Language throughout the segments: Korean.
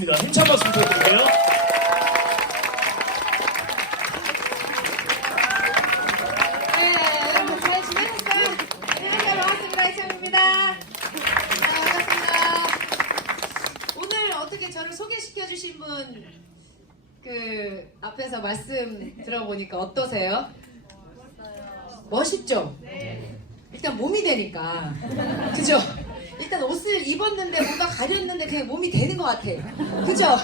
하겠습니다. 힘찬 박수 부탁드릴게요. 네, 여러분 잘 지내셨어요? 네, 반갑습니다. 이창입니다. 반갑습니다. 오늘 어떻게 저를 소개시켜 주신 분, 앞에서 말씀 들어보니까 어떠세요? 멋있죠? 일단 몸이 되니까. 그죠? 일단 옷을 입었는데 뭔가 가렸는데 그냥 몸이 되는 것 같아. 그죠?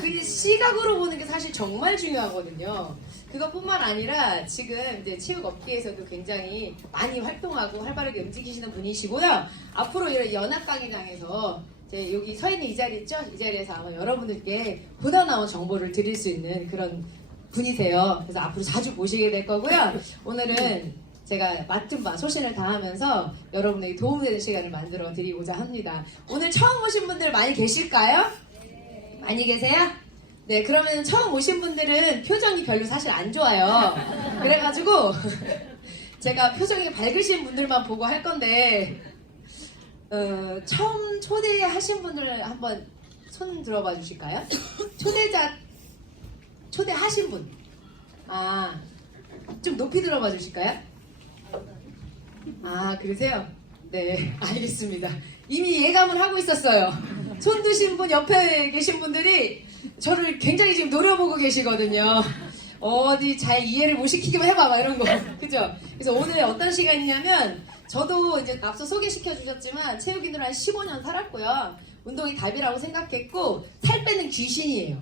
그 시각으로 보는 게 사실 정말 중요하거든요. 그것뿐만 아니라 지금 이제 체육업계에서도 굉장히 많이 활동하고 활발하게 움직이시는 분이시고요. 앞으로 이런 연합강의장에서 이제 여기 서 있는 이 자리 있죠? 이 자리에서 아마 여러분들께 보다 나은 정보를 드릴 수 있는 그런 분이세요. 그래서 앞으로 자주 모시게 될 거고요. 오늘은 제가 맡은 바 소신을 다하면서 여러분에게 도움이 되는 시간을 만들어 드리고자 합니다. 오늘 처음 오신 분들 많이 계실까요? 많이 계세요? 네, 그러면 처음 오신 분들은 표정이 별로 사실 안 좋아요. 그래가지고 제가 표정이 밝으신 분들만 보고 할 건데 처음 초대하신 분들 한번 손 들어봐 주실까요? 초대하신 분. 좀 높이 들어봐 주실까요? 그러세요? 네, 알겠습니다. 이미 예감을 하고 있었어요. 손 드신 분, 옆에 계신 분들이 저를 굉장히 지금 노려보고 계시거든요. 어디 잘 이해를 못 시키기만 해봐, 막 이런 거. 그죠? 그래서 오늘 어떤 시간이냐면, 저도 이제 앞서 소개시켜 주셨지만, 체육인으로 한 15년 살았고요. 운동이 답이라고 생각했고, 살 빼는 귀신이에요.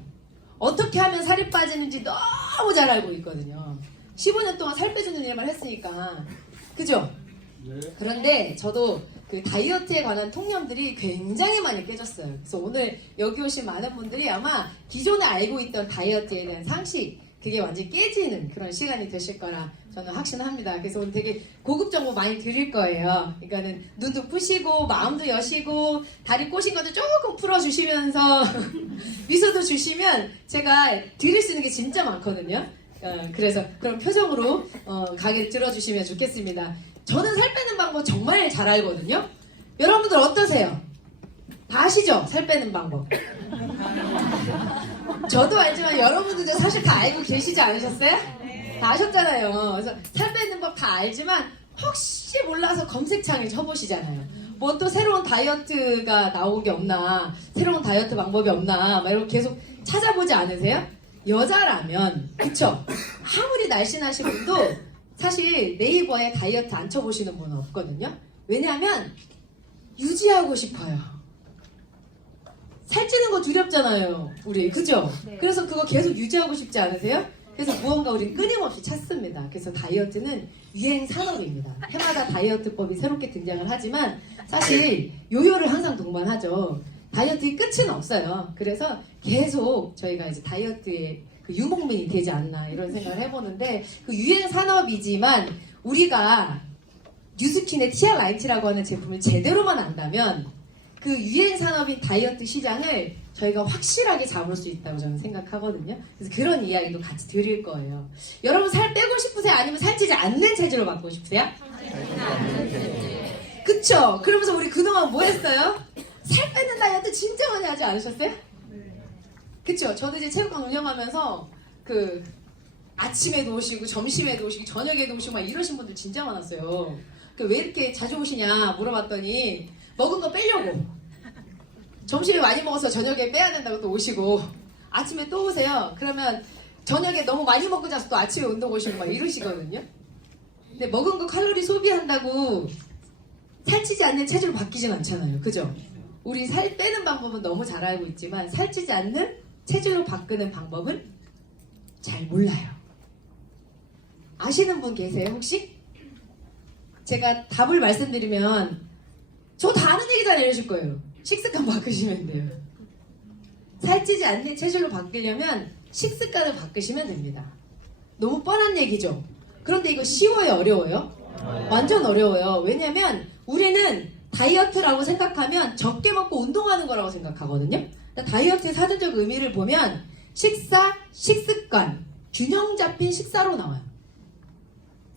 어떻게 하면 살이 빠지는지 너무 잘 알고 있거든요. 15년 동안 살 빼주는 일만 했으니까. 그죠? 네. 그런데 저도 그 다이어트에 관한 통념들이 굉장히 많이 깨졌어요. 그래서 오늘 여기 오신 많은 분들이 아마 기존에 알고 있던 다이어트에 대한 상식, 그게 완전히 깨지는 그런 시간이 되실 거라 저는 확신합니다. 그래서 오늘 되게 고급 정보 많이 드릴 거예요. 그러니까는 눈도 푸시고 마음도 여시고 다리 꼬신 것도 조금 풀어주시면서 미소도 주시면 제가 드릴 수 있는 게 진짜 많거든요. 그래서 그런 표정으로 강의를 들어주시면 좋겠습니다. 저는 살 빼는 방법 정말 잘 알거든요. 여러분들 어떠세요? 다 아시죠? 살 빼는 방법. 저도 알지만 여러분들도 사실 다 알고 계시지 않으셨어요? 다 아셨잖아요. 그래서 살 빼는 법 다 알지만 혹시 몰라서 검색창에 쳐보시잖아요. 뭐 또 새로운 다이어트가 나온 게 없나, 새로운 다이어트 방법이 없나, 막 이렇게 계속 찾아보지 않으세요? 여자라면, 그쵸? 아무리 날씬하신 분도 사실 네이버에 다이어트 안 쳐보시는 분은 없거든요. 왜냐하면 유지하고 싶어요. 살찌는 거 두렵잖아요, 우리. 그죠? 네. 그래서 그거 계속 유지하고 싶지 않으세요? 그래서 무언가 우리는 끊임없이 찾습니다. 그래서 다이어트는 유행 산업입니다. 해마다 다이어트법이 새롭게 등장을 하지만 사실 요요를 항상 동반하죠. 다이어트의 끝은 없어요. 그래서 계속 저희가 이제 다이어트의 그 유목민이 되지 않나 이런 생각을 해보는데, 그 유행 산업이지만 우리가 뉴스킨의 TR90라고 하는 제품을 제대로만 안다면 그 유행 산업인 다이어트 시장을 저희가 확실하게 잡을 수 있다고 저는 생각하거든요. 그래서 그런 이야기도 같이 드릴 거예요. 여러분 살 빼고 싶으세요? 아니면 살찌지 않는 체질로 바꾸고 싶으세요? 그쵸? 그러면서 우리 그동안 뭐 했어요? 살 빼는 다이어트 진짜 많이 하지 않으셨어요? 그쵸? 저도 이제 체육관 운영하면서 아침에도 오시고 점심에도 오시고 저녁에도 오시고 막 이러신 분들 진짜 많았어요. 왜 이렇게 자주 오시냐 물어봤더니 먹은 거 빼려고. 점심에 많이 먹어서 저녁에 빼야 된다고 또 오시고, 아침에 또 오세요. 그러면 저녁에 너무 많이 먹고 자서 또 아침에 운동 오시고 막 이러시거든요. 근데 먹은 거 칼로리 소비한다고 살찌지 않는 체질로 바뀌진 않잖아요. 그죠? 우리 살 빼는 방법은 너무 잘 알고 있지만 살찌지 않는 체질로 바꾸는 방법은 잘 몰라요. 아시는 분 계세요 혹시? 제가 답을 말씀드리면 저 다 아는 얘기잖아요 이러실 거예요. 식습관 바꾸시면 돼요. 살찌지 않는 체질로 바뀌려면 식습관을 바꾸시면 됩니다. 너무 뻔한 얘기죠? 그런데 이거 쉬워요? 어려워요? 완전 어려워요. 왜냐면 우리는 다이어트라고 생각하면 적게 먹고 운동하는 거라고 생각하거든요. 다이어트의 사전적 의미를 보면 식사, 식습관, 균형 잡힌 식사로 나와요.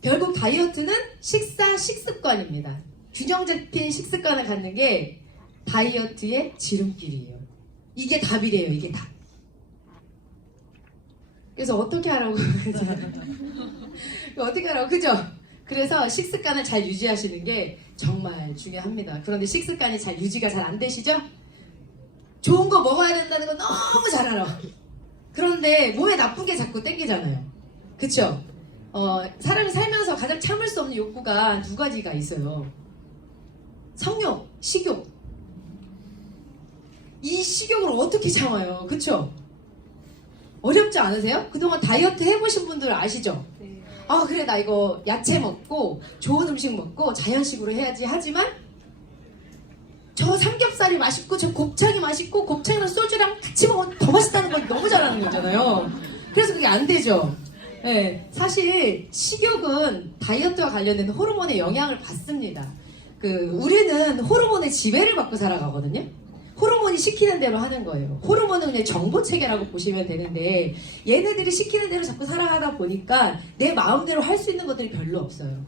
결국 다이어트는 식사, 식습관입니다. 균형 잡힌 식습관을 갖는 게 다이어트의 지름길이에요. 이게 답이래요. 이게 답. 그래서 어떻게 하라고 어떻게 하라고 그죠? 그래서 식습관을 잘 유지하시는 게 정말 중요합니다. 그런데 식습관이 잘 유지가 잘 안 되시죠? 좋은 거 먹어야 된다는 거 너무 잘 알아. 그런데 몸에 나쁜 게 자꾸 땡기잖아요. 그쵸? 사람이 살면서 가장 참을 수 없는 욕구가 두 가지가 있어요. 성욕, 식욕. 이 식욕을 어떻게 참아요? 그쵸? 어렵지 않으세요? 그동안 다이어트 해보신 분들 아시죠? 네. 아 그래 나 이거 야채 먹고 좋은 음식 먹고 자연식으로 해야지 하지만 저 삼겹살이 맛있고 저 곱창이 맛있고 곱창이랑 소주랑 같이 먹으면 더 맛있다는 걸 너무 잘하는 거잖아요. 그래서 그게 안 되죠. 네, 사실 식욕은 다이어트와 관련된 호르몬의 영향을 받습니다. 우리는 호르몬의 지배를 받고 살아가거든요. 호르몬이 시키는 대로 하는 거예요. 호르몬은 그냥 정보 체계라고 보시면 되는데 얘네들이 시키는 대로 자꾸 살아가다 보니까 내 마음대로 할 수 있는 것들이 별로 없어요.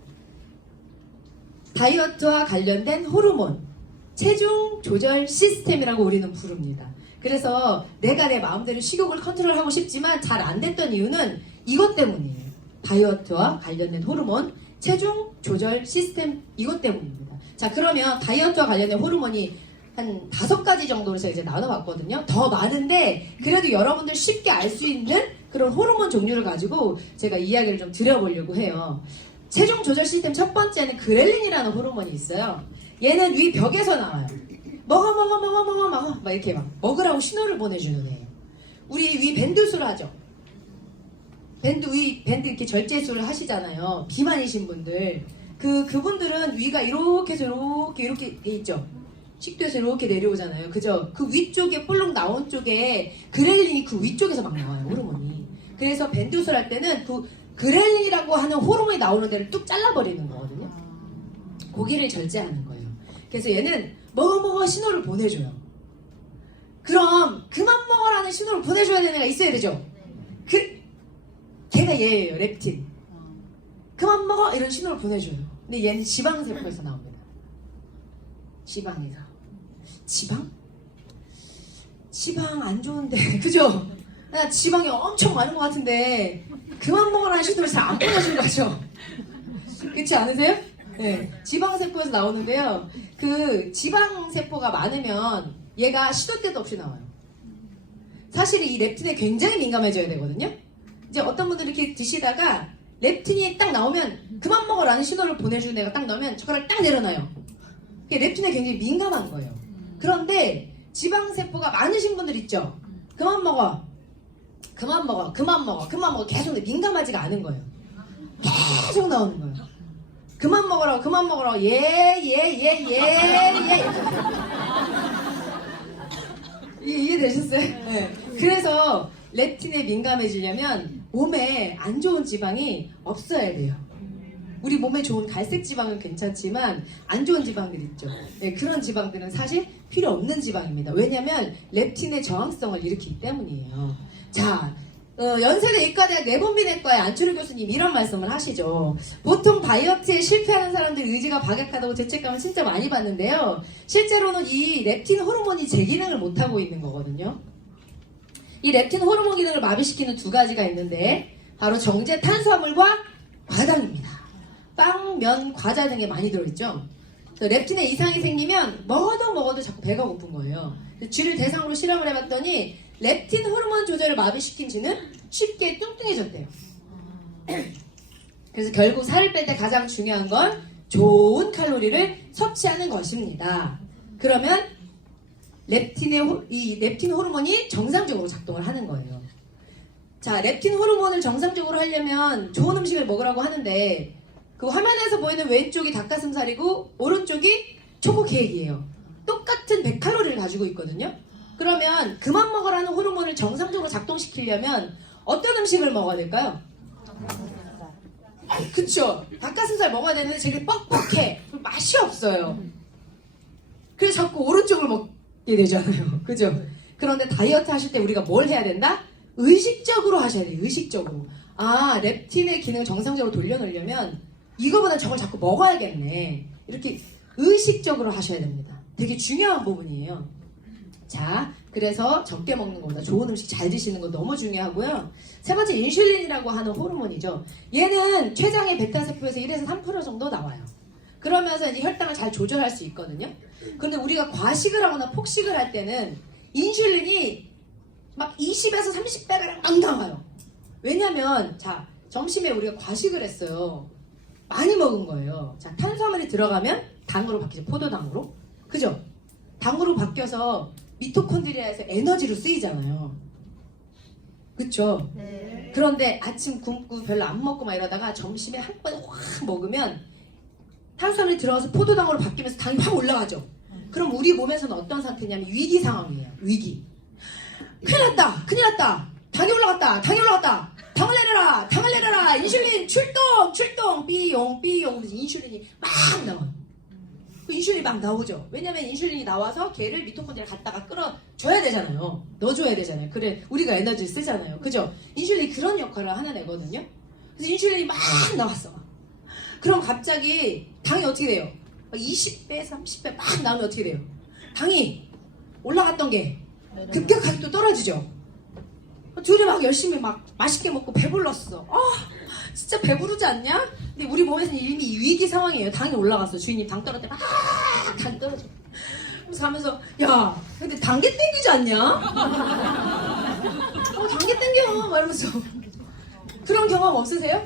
다이어트와 관련된 호르몬, 체중 조절 시스템이라고 우리는 부릅니다. 그래서 내가 내 마음대로 식욕을 컨트롤하고 싶지만 잘 안 됐던 이유는 이것 때문이에요. 다이어트와 관련된 호르몬, 체중 조절 시스템 이것 때문입니다. 자 그러면 다이어트와 관련된 호르몬이 한 5가지 정도로 제가 이제 나눠봤거든요. 더 많은데 그래도 여러분들 쉽게 알 수 있는 그런 호르몬 종류를 가지고 제가 이야기를 좀 드려보려고 해요. 체중 조절 시스템 첫 번째는 그렐린이라는 호르몬이 있어요. 얘는 위 벽에서 나와요. 먹어 막 이렇게 막 먹으라고 신호를 보내주는 애예요. 우리 위 밴드술 하죠. 밴드 이렇게 절제술을 하시잖아요. 비만이신 분들 그분들은 위가 이렇게 해서 이렇게 돼 있죠. 식도에서 이렇게 내려오잖아요. 그죠? 그 위쪽에 볼록 나온 쪽에 그렐린이 그 위쪽에서 막 나와요. 호르몬이. 그래서 밴드술 할 때는 그 그렐린이라고 하는 호르몬이 나오는 데를 뚝 잘라버리는 거거든요. 고기를 절제하는 거예요. 그래서 얘는 먹어 신호를 보내줘요. 그럼 그만 먹어라는 신호를 보내줘야 되는 애가 있어야 되죠. 걔가 얘예요. 렙틴. 그만 먹어 이런 신호를 보내줘요. 근데 얘는 지방세포에서 나옵니다. 지방에서. 지방 안 좋은데 그죠? 나 지방이 엄청 많은 것 같은데 그만 먹으라는 신호를 잘 안 보내준 거죠. 그렇지 않으세요? 네, 지방세포에서 나오는데요. 그 지방세포가 많으면 얘가 시도 때도 없이 나와요. 사실 이 렙틴에 굉장히 민감해져야 되거든요. 이제 어떤 분들이 이렇게 드시다가 렙틴이 딱 나오면 그만 먹어라는 신호를 보내주는 애가 딱 나오면 젓가락을 딱 내려놔요. 그게 렙틴에 굉장히 민감한 거예요. 그런데 지방세포가 많으신 분들 있죠? 그만 먹어 계속 민감하지가 않은 거예요. 계속 나오는 거예요. 그만 먹으라고 예 이해되셨어요? 네. 그래서 렙틴에 민감해지려면 몸에 안 좋은 지방이 없어야 돼요. 우리 몸에 좋은 갈색 지방은 괜찮지만 안 좋은 지방들 있죠. 네, 그런 지방들은 사실 필요 없는 지방입니다. 왜냐하면 렙틴의 저항성을 일으키기 때문이에요. 자, 연세대 의과대학 내분비내과의 안철우 교수님 이런 말씀을 하시죠. 보통 다이어트에 실패하는 사람들 의지가 박약하다고 죄책감을 진짜 많이 받는데요. 실제로는 이 렙틴 호르몬이 제 기능을 못하고 있는 거거든요. 이 렙틴 호르몬 기능을 마비시키는 2가지가 있는데 바로 정제 탄수화물과 과당입니다. 빵, 면, 과자 등에 많이 들어있죠. 렙틴에 이상이 생기면 먹어도 자꾸 배가 고픈 거예요. 쥐를 대상으로 실험을 해봤더니 렙틴 호르몬 조절을 마비시킨 쥐는 쉽게 뚱뚱해졌대요. 그래서 결국 살을 뺄 때 가장 중요한 건 좋은 칼로리를 섭취하는 것입니다. 그러면 이 렙틴 호르몬이 정상적으로 작동을 하는 거예요. 자, 렙틴 호르몬을 정상적으로 하려면 좋은 음식을 먹으라고 하는데 그 화면에서 보이는 왼쪽이 닭가슴살이고 오른쪽이 초코 케이크예요. 똑같은 100칼로리를 가지고 있거든요. 그러면 그만 먹으라는 호르몬을 정상적으로 작동시키려면 어떤 음식을 먹어야 될까요? 그쵸? 닭가슴살 먹어야 되는데 되게 뻑뻑해. 맛이 없어요. 그래서 자꾸 오른쪽을 먹게 되잖아요. 그죠? 그런데 다이어트 하실 때 우리가 뭘 해야 된다? 의식적으로 하셔야 돼요. 의식적으로. 아, 렙틴의 기능을 정상적으로 돌려놓으려면 이거보다 저걸 자꾸 먹어야겠네. 이렇게 의식적으로 하셔야 됩니다. 되게 중요한 부분이에요. 자, 그래서 적게 먹는 것보다 좋은 음식 잘 드시는 거 너무 중요하고요. 세 번째 인슐린이라고 하는 호르몬이죠. 얘는 췌장의 베타세포에서 1에서 3% 정도 나와요. 그러면서 이제 혈당을 잘 조절할 수 있거든요. 그런데 우리가 과식을 하거나 폭식을 할 때는 인슐린이 막 20에서 30배가 막 나와요. 왜냐면 자 점심에 우리가 과식을 했어요. 많이 먹은 거예요. 자 탄수화물이 들어가면 당으로 바뀌죠. 포도당으로. 그죠? 당으로 바뀌어서 미토콘드리아에서 에너지로 쓰이잖아요. 그쵸? 네. 그런데 아침 굶고 별로 안 먹고 막 이러다가 점심에 한 번에 확 먹으면 탄수화물이 들어가서 포도당으로 바뀌면서 당이 확 올라가죠. 그럼 우리 몸에서는 어떤 상태냐면 위기 상황이에요. 위기. 큰일 났다! 큰일 났다! 당이 올라갔다! 당이 올라갔다! 당을 내려라! 당을 내려라! 인슐린 출동! 출동! 삐용 삐용 그래서 인슐린이 막 나와요. 그 인슐린이 막 나오죠. 왜냐면 인슐린이 나와서 걔를 미토콘드리아에 갖다가 끌어줘야 되잖아요. 넣어줘야 되잖아요. 그래 우리가 에너지를 쓰잖아요. 그죠? 인슐린이 그런 역할을 하는 애거든요. 그래서 인슐린이 막 나왔어. 그럼 갑자기 당이 어떻게 돼요? 20배, 30배 막 나오면 어떻게 돼요? 당이 올라갔던 게 급격하게 또 떨어지죠. 둘이 막 열심히 막 맛있게 먹고 배불렀어. 진짜 배부르지 않냐? 근데 우리 몸에서는 이미 위기 상황이에요. 당이 올라갔어. 주인님 당 떨어질 때 막 당 떨어져. 그래서 가면서 야 근데 당게 땡기지 않냐? 당게 땡겨 막 이러면서 그런 경험 없으세요?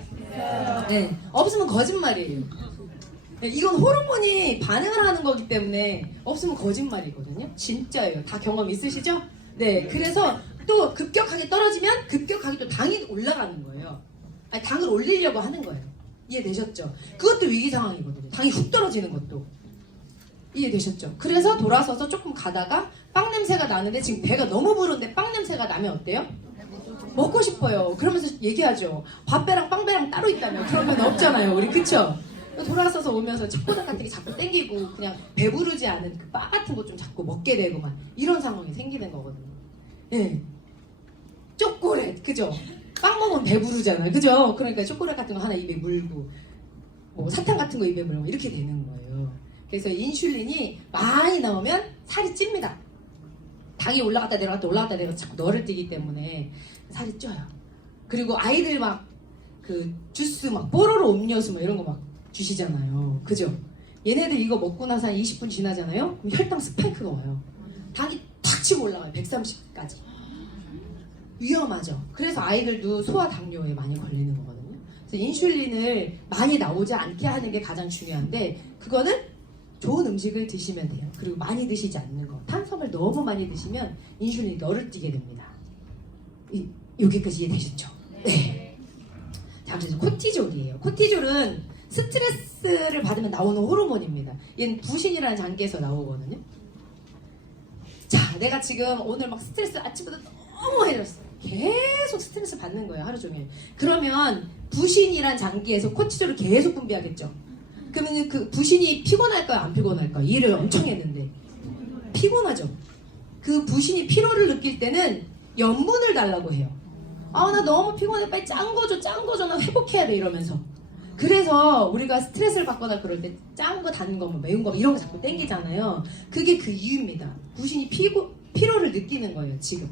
네. 없으면 거짓말이에요. 네, 이건 호르몬이 반응을 하는 거기 때문에 없으면 거짓말이거든요. 진짜예요. 다 경험 있으시죠? 네. 그래서 또 급격하게 떨어지면 급격하게 또 당이 올라가는 거예요. 아니, 당을 올리려고 하는 거예요. 이해되셨죠? 그것도 위기 상황이거든요. 당이 훅 떨어지는 것도. 이해되셨죠? 그래서 돌아서서 조금 가다가 빵 냄새가 나는데 지금 배가 너무 부른데 빵 냄새가 나면 어때요? 먹고 싶어요. 그러면서 얘기하죠. 밥배랑 빵배랑 따로 있다며. 그러면 없잖아요. 우리 그쵸? 돌아서서 오면서 초코닭 같은 게 자꾸 땡기고 그냥 배부르지 않은 그 빵 같은 거 좀 자꾸 먹게 되고 막 이런 상황이 생기는 거거든요. 예. 초콜릿 그죠? 빵 먹으면 배부르잖아요. 그죠? 그러니까 초콜릿 같은 거 하나 입에 물고 뭐 사탕 같은 거 입에 물고 이렇게 되는 거예요. 그래서 인슐린이 많이 나오면 살이 찝니다. 당이 올라갔다 내려갔다 올라갔다 내려갔다 자꾸 너를 띄기 때문에 살이 쪄요. 그리고 아이들 막 그 주스 막 뽀로로 음료수 막 이런 거 막 주시잖아요. 그죠? 얘네들 이거 먹고 나서 한 20분 지나잖아요? 그럼 혈당 스파이크가 와요. 당이 탁 치고 올라가요. 130까지. 위험하죠. 그래서 아이들도 소아당뇨에 많이 걸리는 거거든요. 그래서 인슐린을 많이 나오지 않게 하는 게 가장 중요한데 그거는 좋은 음식을 드시면 돼요. 그리고 많이 드시지 않는 거. 탄수화물 너무 많이 드시면 인슐린이 너를 띄게 됩니다. 여기까지 이해되셨죠? 네. 자, 그래서 코티졸이에요. 코티졸은 스트레스를 받으면 나오는 호르몬입니다. 얘는 부신이라는 장기에서 나오거든요. 자, 내가 지금 오늘 막 스트레스 아침부터 너무 해졌어. 계속 스트레스 받는 거예요. 하루 종일. 그러면 부신이란 장기에서 코티졸을 계속 분비하겠죠. 그러면 그 부신이 피곤할까요? 안 피곤할까요? 일을 엄청 했는데. 피곤하죠. 그 부신이 피로를 느낄 때는 염분을 달라고 해요. 나 너무 피곤해. 빨리 짠 거 줘. 짠 거 줘. 나 회복해야 돼. 이러면서. 그래서 우리가 스트레스를 받거나 그럴 때 짠 거, 단 거, 뭐 매운 거 이런 거 자꾸 땡기잖아요. 그게 그 이유입니다. 부신이 피로를 느끼는 거예요. 지금.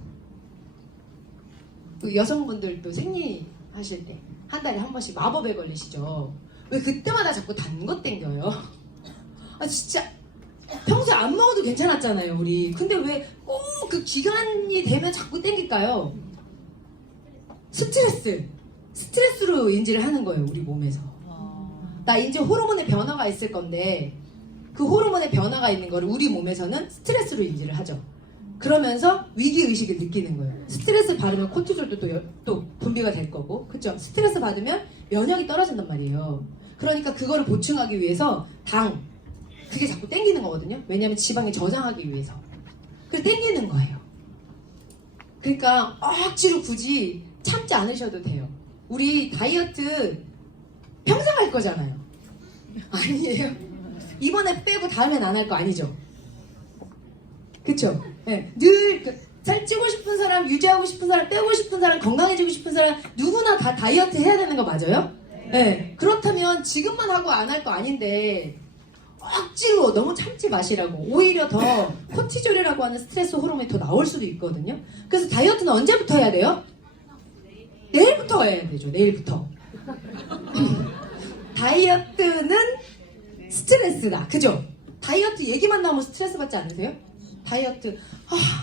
그 여성분들도 생리하실 때 한 달에 한 번씩 마법에 걸리시죠. 왜 그때마다 자꾸 단 거 땡겨요? 진짜 평소에 안 먹어도 괜찮았잖아요 우리. 근데 왜 꼭 그 기간이 되면 자꾸 땡길까요? 스트레스로 인지를 하는 거예요 우리 몸에서. 나 이제 호르몬의 변화가 있을 건데 그 호르몬의 변화가 있는 거를 우리 몸에서는 스트레스로 인지를 하죠. 그러면서 위기의식을 느끼는 거예요. 스트레스 받으면 코티졸도 또 분비가 될 거고, 그쵸? 스트레스 받으면 면역이 떨어진단 말이에요. 그러니까 그거를 보충하기 위해서 그게 자꾸 땡기는 거거든요. 왜냐면 지방이 저장하기 위해서. 그래서 땡기는 거예요. 그러니까 억지로 굳이 참지 않으셔도 돼요. 우리 다이어트 평생 할 거잖아요. 아니에요? 이번에 빼고 다음엔 안 할 거 아니죠? 그쵸? 네, 늘 살찌고 싶은 사람, 유지하고 싶은 사람, 빼고 싶은 사람, 건강해지고 싶은 사람 누구나 다 다이어트 해야 되는 거 맞아요? 네. 그렇다면 지금만 하고 안 할 거 아닌데 억지로 너무 참지 마시라고. 오히려 더 코티졸이라고 하는 스트레스 호르몬이 더 나올 수도 있거든요. 그래서 다이어트는 언제부터 해야 돼요? 내일부터 해야 되죠. 내일부터. 다이어트는 스트레스다. 그죠? 다이어트 얘기만 나오면 스트레스 받지 않으세요? 다이어트,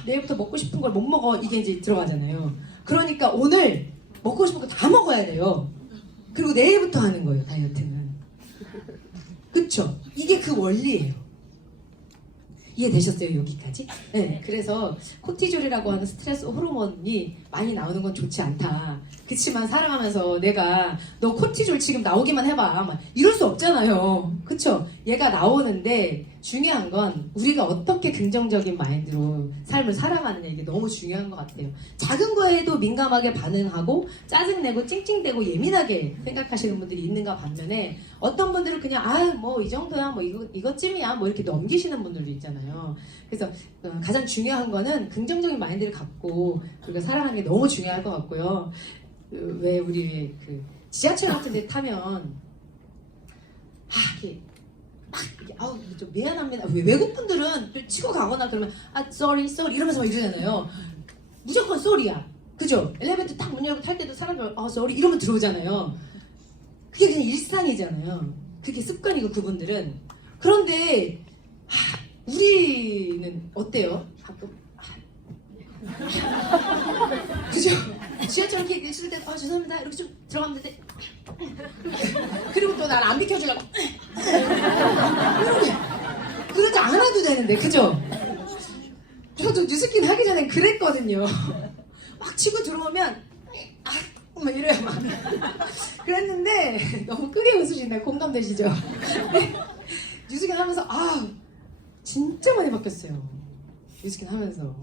내일부터 먹고 싶은 걸 못 먹어. 이게 이제 들어가잖아요. 그러니까 오늘 먹고 싶은 거 다 먹어야 돼요. 그리고 내일부터 하는 거예요, 다이어트는. 그쵸? 이게 그 원리예요. 이해되셨어요, 여기까지? 네, 그래서 코티졸이라고 하는 스트레스 호르몬이 많이 나오는 건 좋지 않다. 그치만 살아가면서 내가 너 코티졸 지금 나오기만 해봐 막 이럴 수 없잖아요. 그쵸? 얘가 나오는데 중요한 건 우리가 어떻게 긍정적인 마인드로 삶을 살아가느냐, 이게 너무 중요한 것 같아요. 작은 거에도 민감하게 반응하고 짜증내고 찡찡대고 예민하게 생각하시는 분들이 있는가 반면에, 어떤 분들은 그냥 뭐 이 정도야, 뭐 이것쯤이야, 뭐 이렇게 넘기시는 분들도 있잖아요. 그래서 가장 중요한 거는 긍정적인 마인드를 갖고 우리가 살아가는 게 너무 중요할 것 같고요. 왜 우리 그 지하철 같은 데 타면 이게 좀 미안합니다. 왜 외국 분들은 또 치고 가거나 그러면 sorry 이러면서 막 이러잖아요. 무조건 sorry야. 그죠? 엘리베이터 딱 문 열고 탈 때도 사람들 sorry 이러면 들어오잖아요. 그게 그냥 일상이잖아요. 그게 습관이고 그분들은. 그런데 우리는 어때요? 가끔 그죠? 지하철 이렇게 있을 때 죄송합니다 이렇게 좀 들어가면 되는데 그리고 또 날 안 비켜주려고 그러지 않아도 되는데, 그죠? 저도 뉴스킨 하기 전엔 그랬거든요. 막 치고 들어오면 막 이래요 막. 그랬는데 너무 크게 웃으시네. 공감되시죠? 뉴스킨 하면서 진짜 많이 바뀌었어요. 뉴스킨 하면서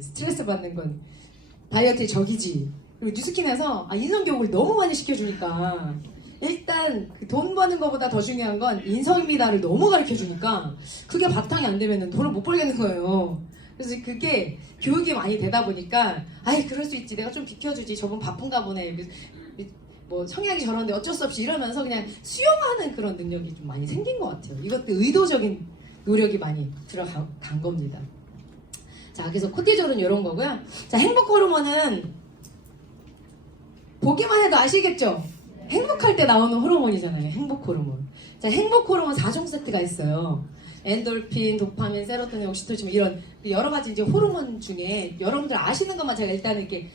스트레스 받는 건 다이어트의 적이지. 그리고 뉴스킨에서 인성교육을 너무 많이 시켜주니까, 일단 돈 버는 것보다 더 중요한 건 인성입니다를 너무 가르쳐주니까 그게 바탕이 안 되면 돈을 못 벌겠는 거예요. 그래서 그게 교육이 많이 되다 보니까 그럴 수 있지, 내가 좀 비켜주지, 저분 바쁜가 보네, 뭐 성향이 저런데 어쩔 수 없이 이러면서 그냥 수용하는 그런 능력이 좀 많이 생긴 것 같아요. 이것도 의도적인 노력이 많이 들어간 겁니다. 자, 그래서 코티졸은 이런 거고요. 자, 행복 호르몬은 보기만 해도 아시겠죠? 행복할 때 나오는 호르몬이잖아요. 행복 호르몬. 자, 행복 호르몬 4종 세트가 있어요. 엔돌핀, 도파민, 세로토닌, 옥시토신 이런 여러 가지 이제 호르몬 중에 여러분들 아시는 것만 제가 일단 이렇게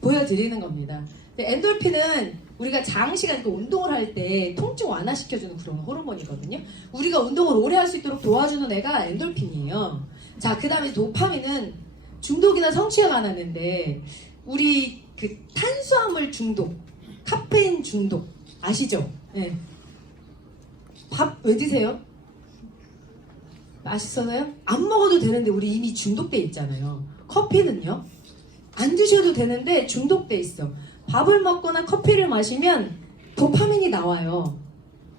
보여드리는 겁니다. 엔돌핀은 우리가 장시간 운동을 할 때 통증 완화시켜주는 그런 호르몬이거든요. 우리가 운동을 오래 할 수 있도록 도와주는 애가 엔돌핀이에요. 자, 그 다음에 도파민은 중독이나 성취에 관하는데, 우리 그 탄수화물 중독, 카페인 중독 아시죠? 네. 밥 왜 드세요? 맛있어서요? 안 먹어도 되는데 우리 이미 중독돼 있잖아요. 커피는요? 안 드셔도 되는데 중독돼 있어. 밥을 먹거나 커피를 마시면 도파민이 나와요.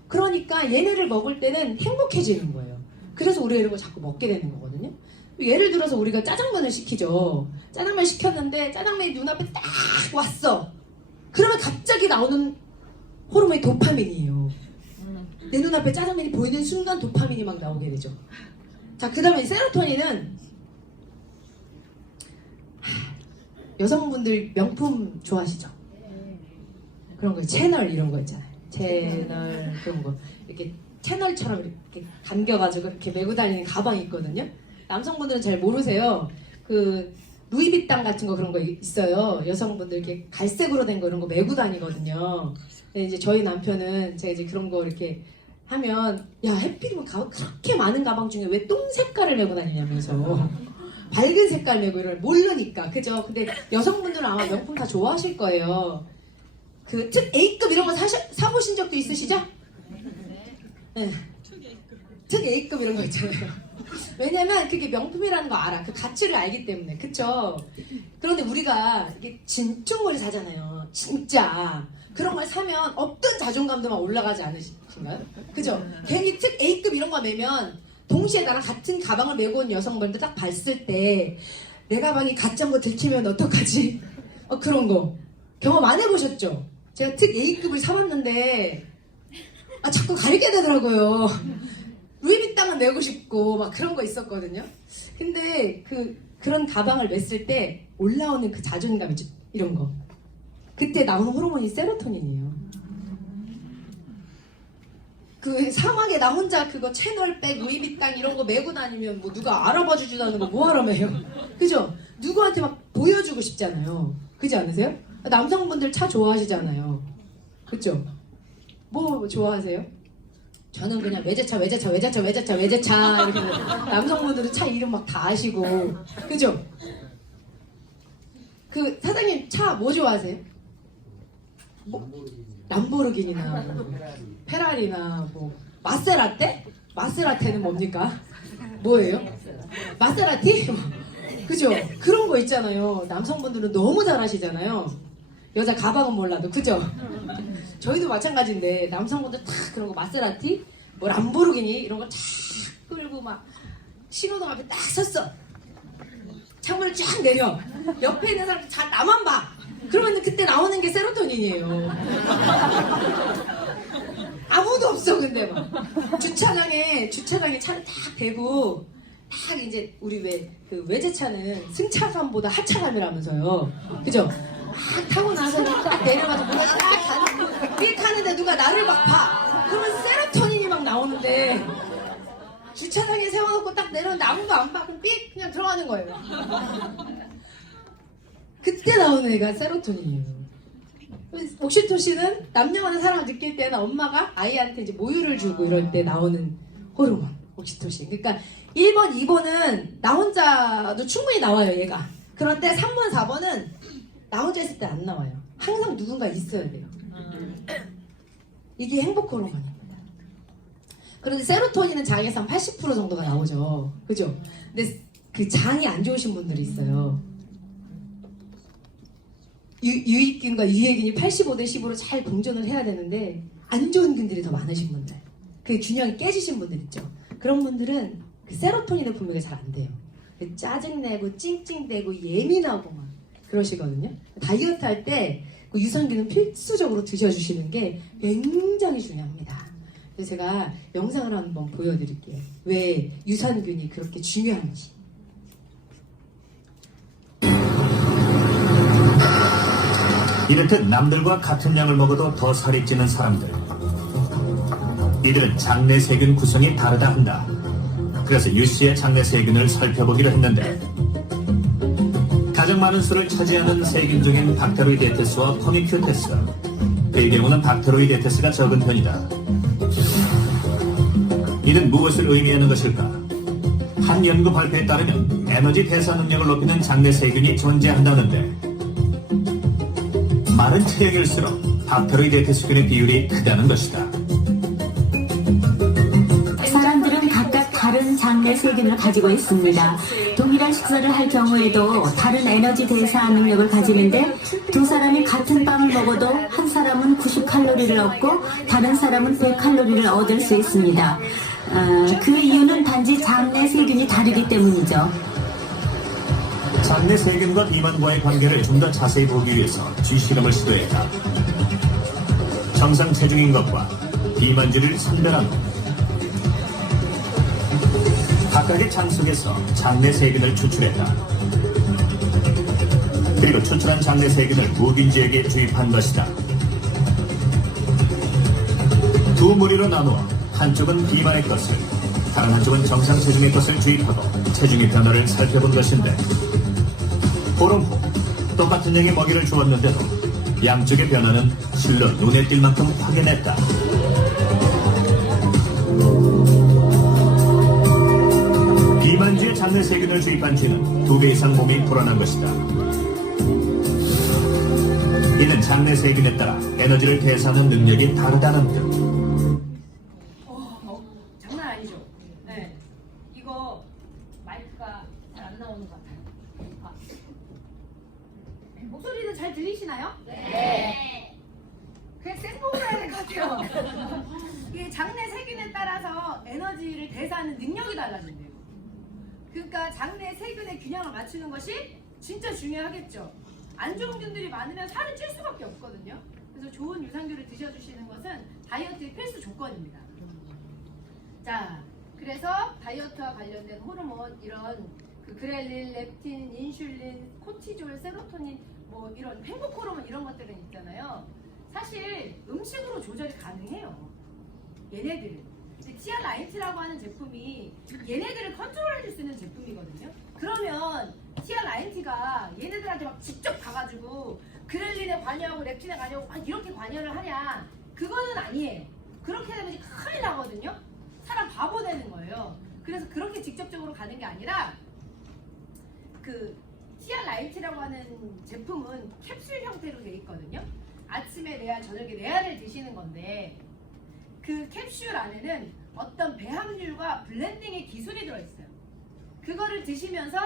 그러니까 얘네를 먹을 때는 행복해지는 거예요. 그래서 우리가 이런 걸 자꾸 먹게 되는 거거든요. 예를 들어서 우리가 짜장면을 시키죠. 짜장면 시켰는데 짜장면이 눈앞에 딱 왔어. 그러면 갑자기 나오는 호르몬이 도파민이에요. 내 눈앞에 짜장면이 보이는 순간 도파민이 막 나오게 되죠. 자, 그 다음에 세로토닌은 여성분들 명품 좋아하시죠? 그런 거 채널 이런 거 있잖아요. 채널 그런 거 이렇게 채널처럼 이렇게 감겨가지고 이렇게 메고 다니는 가방이 있거든요. 남성분들은 잘 모르세요. 그 루이비땅 같은 거 그런 거 있어요. 여성분들 이렇게 갈색으로 된 거 이런 거 메고 다니거든요. 근데 이제 저희 남편은 제가 이제 그런 거 이렇게 하면 햇빛이면 그렇게 많은 가방 중에 왜 똥 색깔을 메고 다니냐면서 밝은 색깔 메고 이걸 모르니까. 그죠? 근데 여성분들은 아마 명품 다 좋아하실 거예요. 그 특 A급 이런 거 사보신 적도 있으시죠? 네. 특 A급 이런 거 있잖아요. 왜냐면 그게 명품이라는 거 알아. 그 가치를 알기 때문에. 그쵸? 그런데 우리가 이게 진퉁물을 사잖아요. 진짜. 그런 걸 사면 없던 자존감도 막 올라가지 않으신가요? 그죠? 괜히 특 A급 이런 거 매면 동시에 나랑 같은 가방을 메고 온 여성분들 딱 봤을 때 내 가방이 가짜인 거 들키면 어떡하지? 그런 거. 경험 안 해보셨죠? 제가 특 A급을 사봤는데 자꾸 가리게 되더라고요. 루이비땅은 메고 싶고 막 그런 거 있었거든요. 근데 그런 가방을 맸을 때 올라오는 그 자존감 있죠? 이런 거. 그때 나오는 호르몬이 세로토닌이에요. 그 사막에 나 혼자 그거 채널백, 루이비땅 이런 거 메고 다니면 뭐 누가 알아봐 주지도 않는 거 뭐하러 매요? 그죠? 누구한테 막 보여주고 싶잖아요. 그지 않으세요? 남성분들 차 좋아하시잖아요. 그죠? 뭐 좋아하세요? 저는 그냥 외제차 이렇게 남성분들은 차 이름 막 다 아시고 그죠? 그 사장님 차 뭐 좋아하세요? 람보르기니나 페라리나 뭐 마세라떼? 마세라테는 뭡니까? 뭐예요? 마세라티? 그죠? 그런 거 있잖아요. 남성분들은 너무 잘하시잖아요. 여자 가방은 몰라도 그죠? 저희도 마찬가지인데 남성분들 탁 그런 거 마세라티, 뭐 람보르기니 이런 거 쫙 끌고 막 신호등 앞에 딱 섰어. 창문을 쫙 내려. 옆에 있는 사람들 다 나만 봐. 그러면 그때 나오는 게 세로토닌이에요. 아무도 없어 근데 막 주차장에 차를 딱 대고 딱 이제 우리 왜 그 외제차는 승차감보다 하차감이라면서요. 그죠? 막 타고 나서 딱 내려가서 문을 딱 타는데 누가 나를 막 봐. 그러면 세로토닌이 막 나오는데 주차장에 세워놓고 딱 내려오는데 아무도 안 봐. 그럼 삑 그냥 들어가는 거예요. 그때 나오는 애가 세로토닌이에요. 옥시토신은 남녀 간의 사랑을 느낄 때는 엄마가 아이한테 이제 모유를 주고 이럴 때 나오는 호르몬 옥시토신. 그러니까 1번, 2번은 나 혼자도 충분히 나와요 얘가. 그런데 3번, 4번은 나 혼자 있을 때 안 나와요. 항상 누군가 있어야 돼요. 이게 행복 호르몬입니다. 그런데 세로토닌은 장에서 한 80% 정도가 나오죠. 그죠? 근데 그 장이 안 좋으신 분들이 있어요. 유익균과 유해균이 85대 10으로 잘 공존을 해야 되는데 안 좋은 균들이 더 많으신 분들, 그 균형이 깨지신 분들 있죠. 그런 분들은 그 세로토닌의 분비가 잘 안 돼요. 짜증내고 찡찡대고 예민하고 막 그러시거든요. 다이어트 할 때 그 유산균은 필수적으로 드셔주시는 게 굉장히 중요합니다. 그래서 제가 영상을 한번 보여드릴게요. 왜 유산균이 그렇게 중요한지. 이렇듯 남들과 같은 양을 먹어도 더 살이 찌는 사람들. 이들은 장내 세균 구성이 다르다 한다. 그래서 유씨의 장내 세균을 살펴보기로 했는데 가장 많은 수를 차지하는 세균 중인 박테로이데테스와 포니큐테스, 그의 경우는 박테로이데테스가 적은 편이다. 이는 무엇을 의미하는 것일까? 한 연구 발표에 따르면 에너지 대사 능력을 높이는 장내 세균이 존재한다는데 많은 체형일수록 박테로이데테스균의 비율이 크다는 것이다. 사람들은 각각 다른 장내 세균을 가지고 있습니다. 동일한 식사를 할 경우에도 다른 에너지 대사 능력을 가지는데 두 사람이 같은 빵을 먹어도 한 사람은 90칼로리를 얻고 다른 사람은 100칼로리를 얻을 수 있습니다. 그 이유는 단지 장내 세균이 다르기 때문이죠. 장내 세균과 비만과의 관계를 좀 더 자세히 보기 위해서 쥐실험을 시도했다. 정상 체중인 것과 비만쥐를 선별한 후 각각의 장 속에서 장내 세균을 추출했다. 그리고 추출한 장내 세균을 무균쥐에게 주입한 것이다. 두 무리로 나누어 한쪽은 비만의 것을, 다른 한쪽은 정상 체중의 것을 주입하고 체중의 변화를 살펴본 것인데 보름 후 똑같은 양의 먹이를 주었는데도 양쪽의 변화는 실로 눈에 띌 만큼 확연했다. 비만쥐의 장내 세균을 주입한 쥐는 2배 이상 몸이 불어난 것이다. 이는 장내 세균에 따라 에너지를 대사하는 능력이 다르다는 뜻. 장난 아니죠? 네. 이거 마이크가 잘 안 나오는 것 같아요. 목소리는 잘 들리시나요? 네. 그냥 생목으로 해야 될 것 같아요. 이게 장내 세균에 따라서 에너지를 대사하는 능력이 달라진대요. 그러니까 장내 세균의 균형을 맞추는 것이 진짜 중요하겠죠. 안 좋은 균들이 많으면 살을 찔 수밖에 없거든요. 그래서 좋은 유산균을 드셔주시는 것은 다이어트의 필수 조건입니다. 자, 그래. 그래서 다이어트와 관련된 호르몬 이런 그 그렐린, 렙틴, 인슐린, 코티졸, 세로토닌 뭐 이런 행복 호르몬 이런 것들은 있잖아요. 사실 음식으로 조절이 가능해요. 얘네들은. TR90라고 하는 제품이 얘네들을 컨트롤해줄 수 있는 제품이거든요. 그러면 TR90가 얘네들한테 막 직접 가가지고 그렐린에 관여하고 렙틴에 관여하고 막 이렇게 관여를 하냐? 그거는 아니에요. 그렇게 되면 이제 큰일 나거든요. 사람 바보 되는 거예요. 그래서 그렇게 직접적으로 가는 게 아니라 그 TR90라고 하는 제품은 캡슐 형태로 되어 있거든요. 아침에 레알, 저녁에 레알을 드시는 건데 그 캡슐 안에는 어떤 배합률과 블렌딩의 기술이 들어있어요. 그거를 드시면서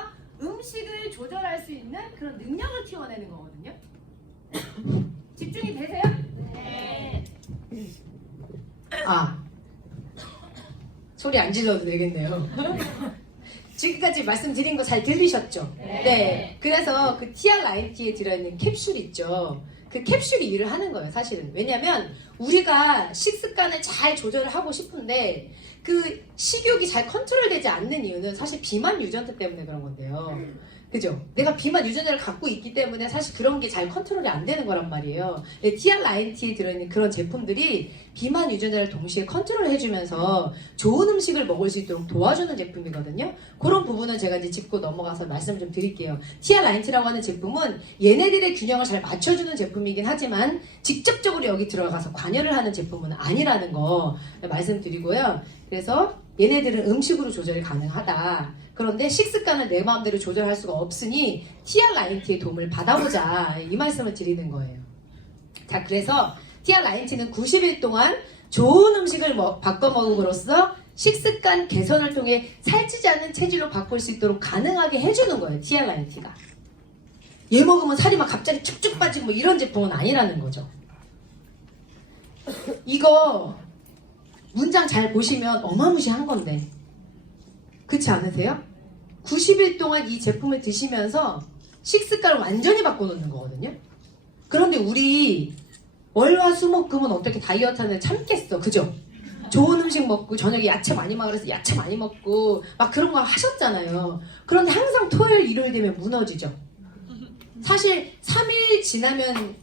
음식을 조절할 수 있는 그런 능력을 키워내는 거거든요. 집중이 되세요? 네. 아, 소리 안 질러도 되겠네요. 지금까지 말씀드린 거 잘 들리셨죠? 네. 그래서 그 TR90에 들어있는 캡슐 있죠. 그 캡슐이 일을 하는 거예요, 사실은. 왜냐면 우리가 식습관을 잘 조절을 하고 싶은데 그 식욕이 잘 컨트롤되지 않는 이유는 사실 비만 유전자 때문에 그런 건데요. 그죠? 내가 비만 유전자를 갖고 있기 때문에 사실 그런 게 잘 컨트롤이 안 되는 거란 말이에요. TR90에 들어있는 그런 제품들이 비만 유전자를 동시에 컨트롤 해주면서 좋은 음식을 먹을 수 있도록 도와주는 제품이거든요. 그런 부분은 제가 이제 짚고 넘어가서 말씀을 좀 드릴게요. TR90라고 하는 제품은 얘네들의 균형을 잘 맞춰주는 제품이긴 하지만 직접적으로 여기 들어가서 관여를 하는 제품은 아니라는 거 말씀드리고요. 그래서 얘네들은 음식으로 조절이 가능하다. 그런데 식습관을 내 마음대로 조절할 수가 없으니 TR90의 도움을 받아보자, 이 말씀을 드리는 거예요. 자, 그래서 TR90는 90일 동안 좋은 음식을 바꿔 먹음으로써 식습관 개선을 통해 살찌지 않는 체질로 바꿀 수 있도록 가능하게 해주는 거예요, TR90가. 얘 먹으면 살이 막 갑자기 축축 빠지고 뭐 이런 제품은 아니라는 거죠. 이거 문장 잘 보시면 어마무시한 건데 그렇지 않으세요? 90일 동안 이 제품을 드시면서 식습관을 완전히 바꿔놓는 거거든요. 그런데 우리 월화수목금은 어떻게 다이어트 하는데 참겠어, 그죠? 좋은 음식 먹고 저녁에 야채 많이 먹으라 해서 야채 많이 먹고 막 그런 거 하셨잖아요. 그런데 항상 토요일 일요일 되면 무너지죠. 사실 3일 지나면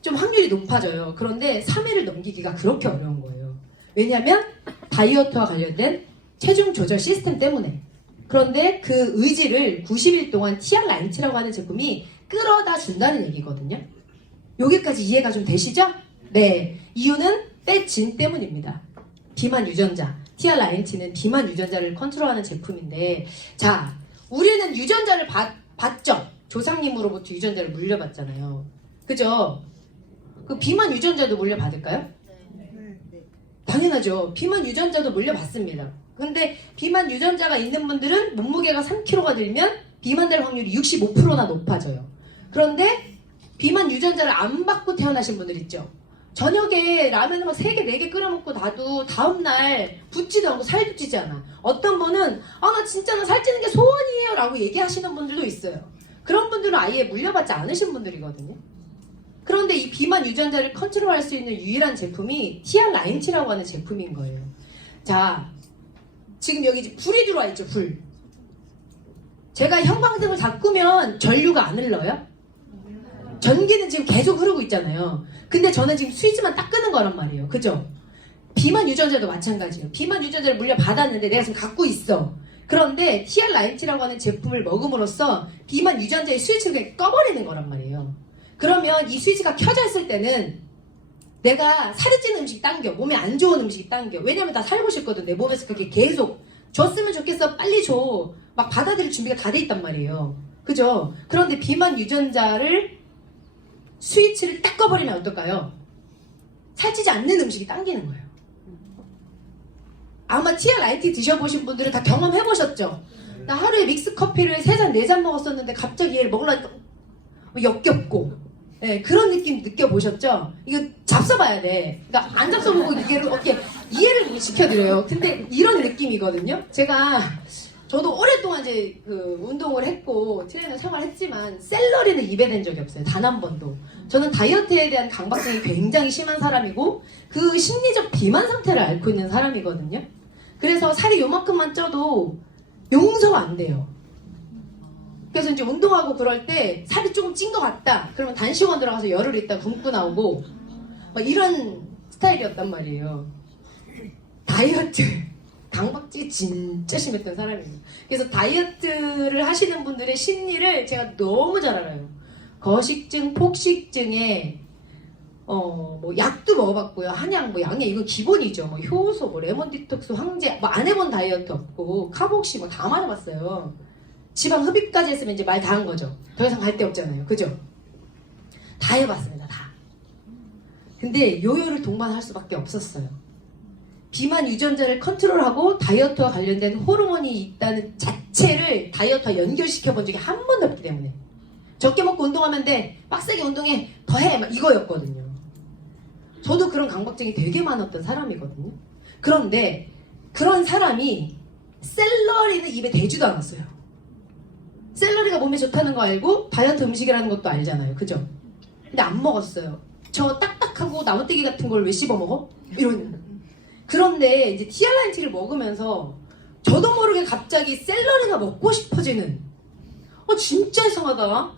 좀 확률이 높아져요. 그런데 3일을 넘기기가 그렇게 어려운 거예요. 왜냐하면 다이어트와 관련된 체중 조절 시스템 때문에. 그런데 그 의지를 90일 동안 TR90라고 하는 제품이 끌어다 준다는 얘기거든요. 여기까지 이해가 좀 되시죠? 네. 이유는 빼진 때문입니다. 비만 유전자. TR90는 비만 유전자를 컨트롤하는 제품인데, 자, 우리는 유전자를 받죠? 조상님으로부터 유전자를 물려받잖아요. 그죠? 그 비만 유전자도 물려받을까요? 당연하죠. 비만 유전자도 물려받습니다. 근데 비만 유전자가 있는 분들은 몸무게가 3kg가 들면 비만될 확률이 65%나 높아져요. 그런데 비만 유전자를 안 받고 태어나신 분들 있죠. 저녁에 라면을 막 3개, 4개 끓여 먹고 나도 다음날 붓지도 않고 살도 찌지 않아. 어떤 분은 나 진짜 살찌는 게 소원이에요 라고 얘기하시는 분들도 있어요. 그런 분들은 아예 물려받지 않으신 분들이거든요. 그런데 이 비만 유전자를 컨트롤할 수 있는 유일한 제품이 TR90라고 하는 제품인 거예요. 자, 지금 여기 이제 불이 들어와 있죠, 불. 제가 형광등을 다 끄면 전류가 안 흘러요? 전기는 지금 계속 흐르고 있잖아요. 근데 저는 지금 스위치만 딱 끄는 거란 말이에요. 그죠? 비만 유전자도 마찬가지예요. 비만 유전자를 물려받았는데 내가 지금 갖고 있어. 그런데 TR90라고 하는 제품을 먹음으로써 비만 유전자의 스위치를 그냥 꺼버리는 거란 말이에요. 그러면 이 스위치가 켜져 있을 때는 내가 살이 찌는 음식 당겨, 몸에 안 좋은 음식이 당겨. 왜냐면 나 살고 싶거든. 내 몸에서 그게 계속 줬으면 좋겠어, 빨리 줘. 막 받아들일 준비가 다 돼 있단 말이에요. 그죠? 그런데 비만 유전자를 스위치를 딱 꺼버리면 어떨까요? 살찌지 않는 음식이 당기는 거예요. 아마 TR90 드셔보신 분들은 다 경험해보셨죠? 나 하루에 믹스커피를 3잔, 4잔 먹었었는데 갑자기 얘를 먹으려니까 역겹고, 네, 그런 느낌 느껴보셨죠? 이거 잡숴봐야 돼. 그러니까 안 잡숴보고 이게 어떻게 이해를 시켜드려요. 근데 이런 느낌이거든요. 저도 오랫동안 이제 그 운동을 했고 트레이너 생활했지만 샐러리는 입에 댄 적이 없어요. 단 한 번도. 저는 다이어트에 대한 강박증이 굉장히 심한 사람이고 그 심리적 비만 상태를 앓고 있는 사람이거든요. 그래서 살이 요만큼만 쪄도 용서가 안 돼요. 그래서 이제 운동하고 그럴 때 살이 조금 찐 것 같다. 그러면 단식원 들어가서 열흘 있다 굶고 나오고 막 이런 스타일이었단 말이에요. 다이어트 강박증이 진짜 심했던 사람이에요. 그래서 다이어트를 하시는 분들의 심리를 제가 너무 잘 알아요. 거식증, 폭식증에 뭐 약도 먹어봤고요. 한약, 뭐 양약 이건 기본이죠. 뭐 효소, 뭐 레몬 디톡스, 황제, 뭐 안 해본 다이어트 없고 카복시 뭐 다 말해봤어요. 지방 흡입까지 했으면 이제 말 다 한 거죠. 더 이상 갈 데 없잖아요. 그죠? 다 해봤습니다. 다. 근데 요요를 동반할 수밖에 없었어요. 비만 유전자를 컨트롤하고 다이어트와 관련된 호르몬이 있다는 자체를 다이어트와 연결시켜 본 적이 한 번도 없기 때문에 적게 먹고 운동하면 돼. 빡세게 운동해. 더 해. 막 이거였거든요. 저도 그런 강박증이 되게 많았던 사람이거든요. 그런데 그런 사람이 샐러리는 입에 대지도 않았어요. 샐러리가 몸에 좋다는 거 알고 다이어트 음식이라는 것도 알잖아요. 그죠? 근데 안 먹었어요. 저 딱딱하고 나무떼기 같은 걸 왜 씹어 먹어? 이런. 그런데 이제 티알라인티를 먹으면서 저도 모르게 갑자기 샐러리가 먹고 싶어지는. 진짜 이상하다.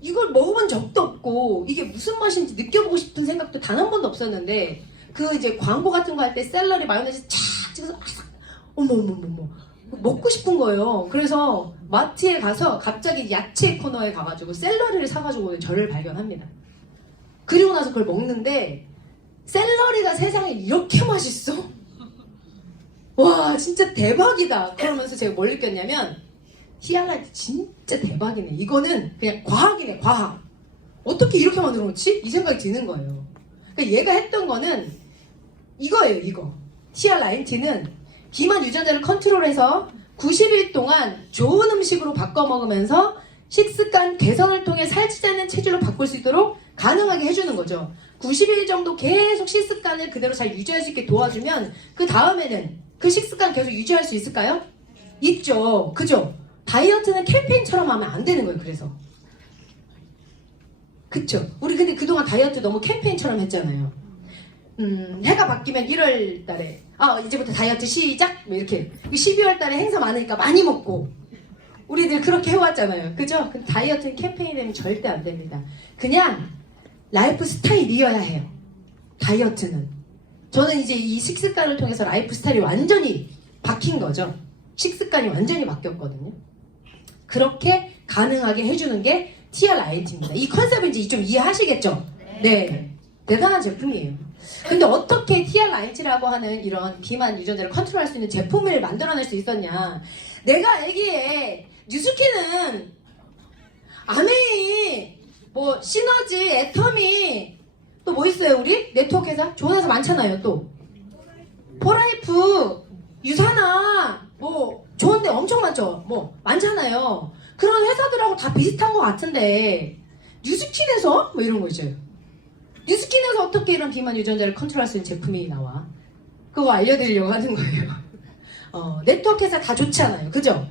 이걸 먹어본 적도 없고 이게 무슨 맛인지 느껴보고 싶은 생각도 단 한 번도 없었는데 그 이제 광고 같은 거 할 때 샐러리 마요네즈 촥 찍어서 아삭 어머머머머 먹고 싶은 거예요. 그래서 마트에 가서 갑자기 야채 코너에 가가지고 샐러리를 사가지고 저를 발견합니다. 그리고 나서 그걸 먹는데 샐러리가 세상에 이렇게 맛있어? 와 진짜 대박이다. 그러면서 제가 뭘 느꼈냐면 티알라인티 진짜 대박이네. 이거는 그냥 과학이네. 과학. 어떻게 이렇게 만들어 놓지? 이 생각이 드는 거예요. 그러니까 얘가 했던 거는 이거예요. 이거. 티알라인티는 비만 유전자를 컨트롤해서 90일 동안 좋은 음식으로 바꿔 먹으면서 식습관 개선을 통해 살찌지 않는 체질로 바꿀 수 있도록 가능하게 해주는 거죠. 90일 정도 계속 식습관을 그대로 잘 유지할 수 있게 도와주면 그 다음에는 그 식습관 계속 유지할 수 있을까요? 있죠. 그죠? 다이어트는 캠페인처럼 하면 안 되는 거예요. 그래서 그쵸? 우리 근데 그동안 다이어트 너무 캠페인처럼 했잖아요. 해가 바뀌면 1월 달에 이제부터 다이어트 시작 뭐 이렇게 12월 달에 행사 많으니까 많이 먹고 우리들 그렇게 해왔잖아요. 그죠? 근데 다이어트는 캠페인이 되면 절대 안 됩니다. 그냥 라이프 스타일이어야 해요. 다이어트는. 저는 이제 이 식습관을 통해서 라이프 스타일이 완전히 바뀐 거죠. 식습관이 완전히 바뀌었거든요. 그렇게 가능하게 해주는 게 티알라인티입니다. 이 컨셉을 이제 좀 이해하시겠죠? 네. 대단한 제품이에요. 근데 어떻게 티알라인티라고 하는 이런 비만 유전자를 컨트롤할 수 있는 제품을 만들어낼 수 있었냐? 내가 알기에 뉴스키는 아메이, 뭐 시너지, 애터미 또 뭐 있어요 우리? 네트워크 회사? 좋은 회사 많잖아요. 또 포라이프, 유사나 뭐 좋은데 엄청 많죠. 뭐 많잖아요. 그런 회사들하고 다 비슷한 것 같은데 뉴스킨에서 뭐 이런 거 있죠. 뉴스킨에서 어떻게 이런 비만 유전자를 컨트롤할 수 있는 제품이 나와? 그거 알려드리려고 하는 거예요. 네트워크 회사 다 좋잖아요. 그죠?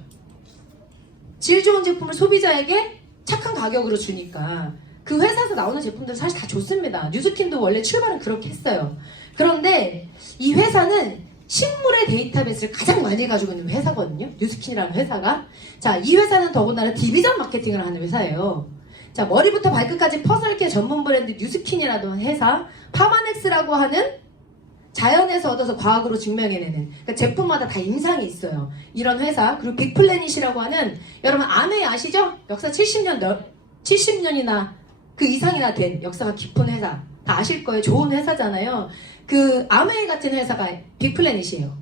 질 좋은 제품을 소비자에게 착한 가격으로 주니까 그 회사에서 나오는 제품들은 사실 다 좋습니다. 뉴스킨도 원래 출발은 그렇게 했어요. 그런데 이 회사는 식물의 데이터베이스를 가장 많이 가지고 있는 회사거든요. 뉴스킨이라는 회사가. 자, 이 회사는 더군다나 디비전 마케팅을 하는 회사예요. 자, 머리부터 발끝까지 퍼스널케어 전문 브랜드 뉴스킨이라는 회사, 파마넥스라고 하는 자연에서 얻어서 과학으로 증명해내는, 그러니까 제품마다 다 임상이 있어요. 이런 회사, 그리고 빅플래닛이라고 하는, 여러분 아메이 아시죠? 역사 70년이나 그 이상이나 된 역사가 깊은 회사 다 아실 거예요. 좋은 회사잖아요. 그 아메이 같은 회사가 빅플래닛이에요.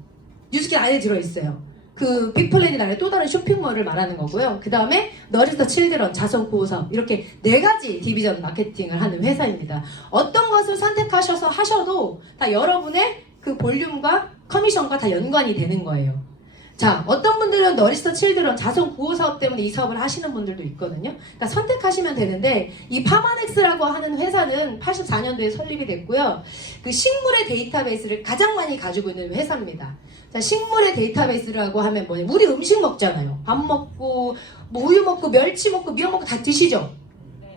뉴스킨 안에 들어있어요. 그 빅플래닛 안에 또 다른 쇼핑몰을 말하는 거고요. 그 다음에 너리스터 칠드런, 자선구호사업 이렇게 4가지 디비전 마케팅을 하는 회사입니다. 어떤 것을 선택하셔서 하셔도 다 여러분의 그 볼륨과 커미션과 다 연관이 되는 거예요. 자, 어떤 분들은 너리스터 칠드런, 자선구호사업 때문에 이 사업을 하시는 분들도 있거든요. 그러니까 선택하시면 되는데 이 파마넥스라고 하는 회사는 84년도에 설립이 됐고요. 그 식물의 데이터베이스를 가장 많이 가지고 있는 회사입니다. 자, 식물의 데이터베이스라고 하면 뭐냐? 우리 음식 먹잖아요. 밥 먹고, 뭐 우유 먹고, 멸치 먹고, 미역 먹고 다 드시죠?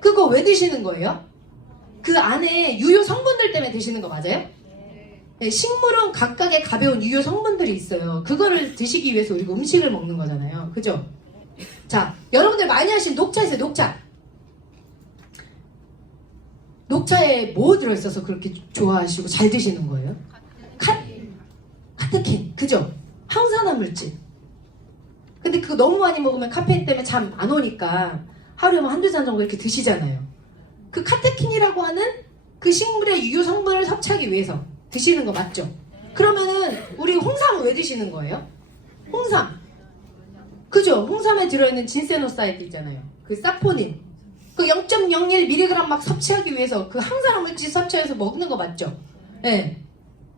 그거 왜 드시는 거예요? 그 안에 유효 성분들 때문에 드시는 거 맞아요? 예, 식물은 각각의 가벼운 유효 성분들이 있어요. 그거를 드시기 위해서 우리가 음식을 먹는 거잖아요. 그죠? 자, 여러분들 많이 하신 녹차 있어요. 녹차. 녹차에 뭐 들어있어서 그렇게 좋아하시고 잘 드시는 거예요? 카테킨. 그죠? 항산화 물질. 근데 그거 너무 많이 먹으면 카페인 때문에 잠 안 오니까 하루에 뭐 한두 잔 정도 이렇게 드시잖아요. 그 카테킨이라고 하는 그 식물의 유효 성분을 섭취하기 위해서 드시는 거 맞죠? 그러면은 우리 홍삼은 왜 드시는 거예요? 홍삼. 그죠? 홍삼에 들어있는 진세노사이드 있잖아요. 그 사포닌. 그 0.01mg 막 섭취하기 위해서 그 항산화 물질 섭취해서 먹는 거 맞죠? 예. 네.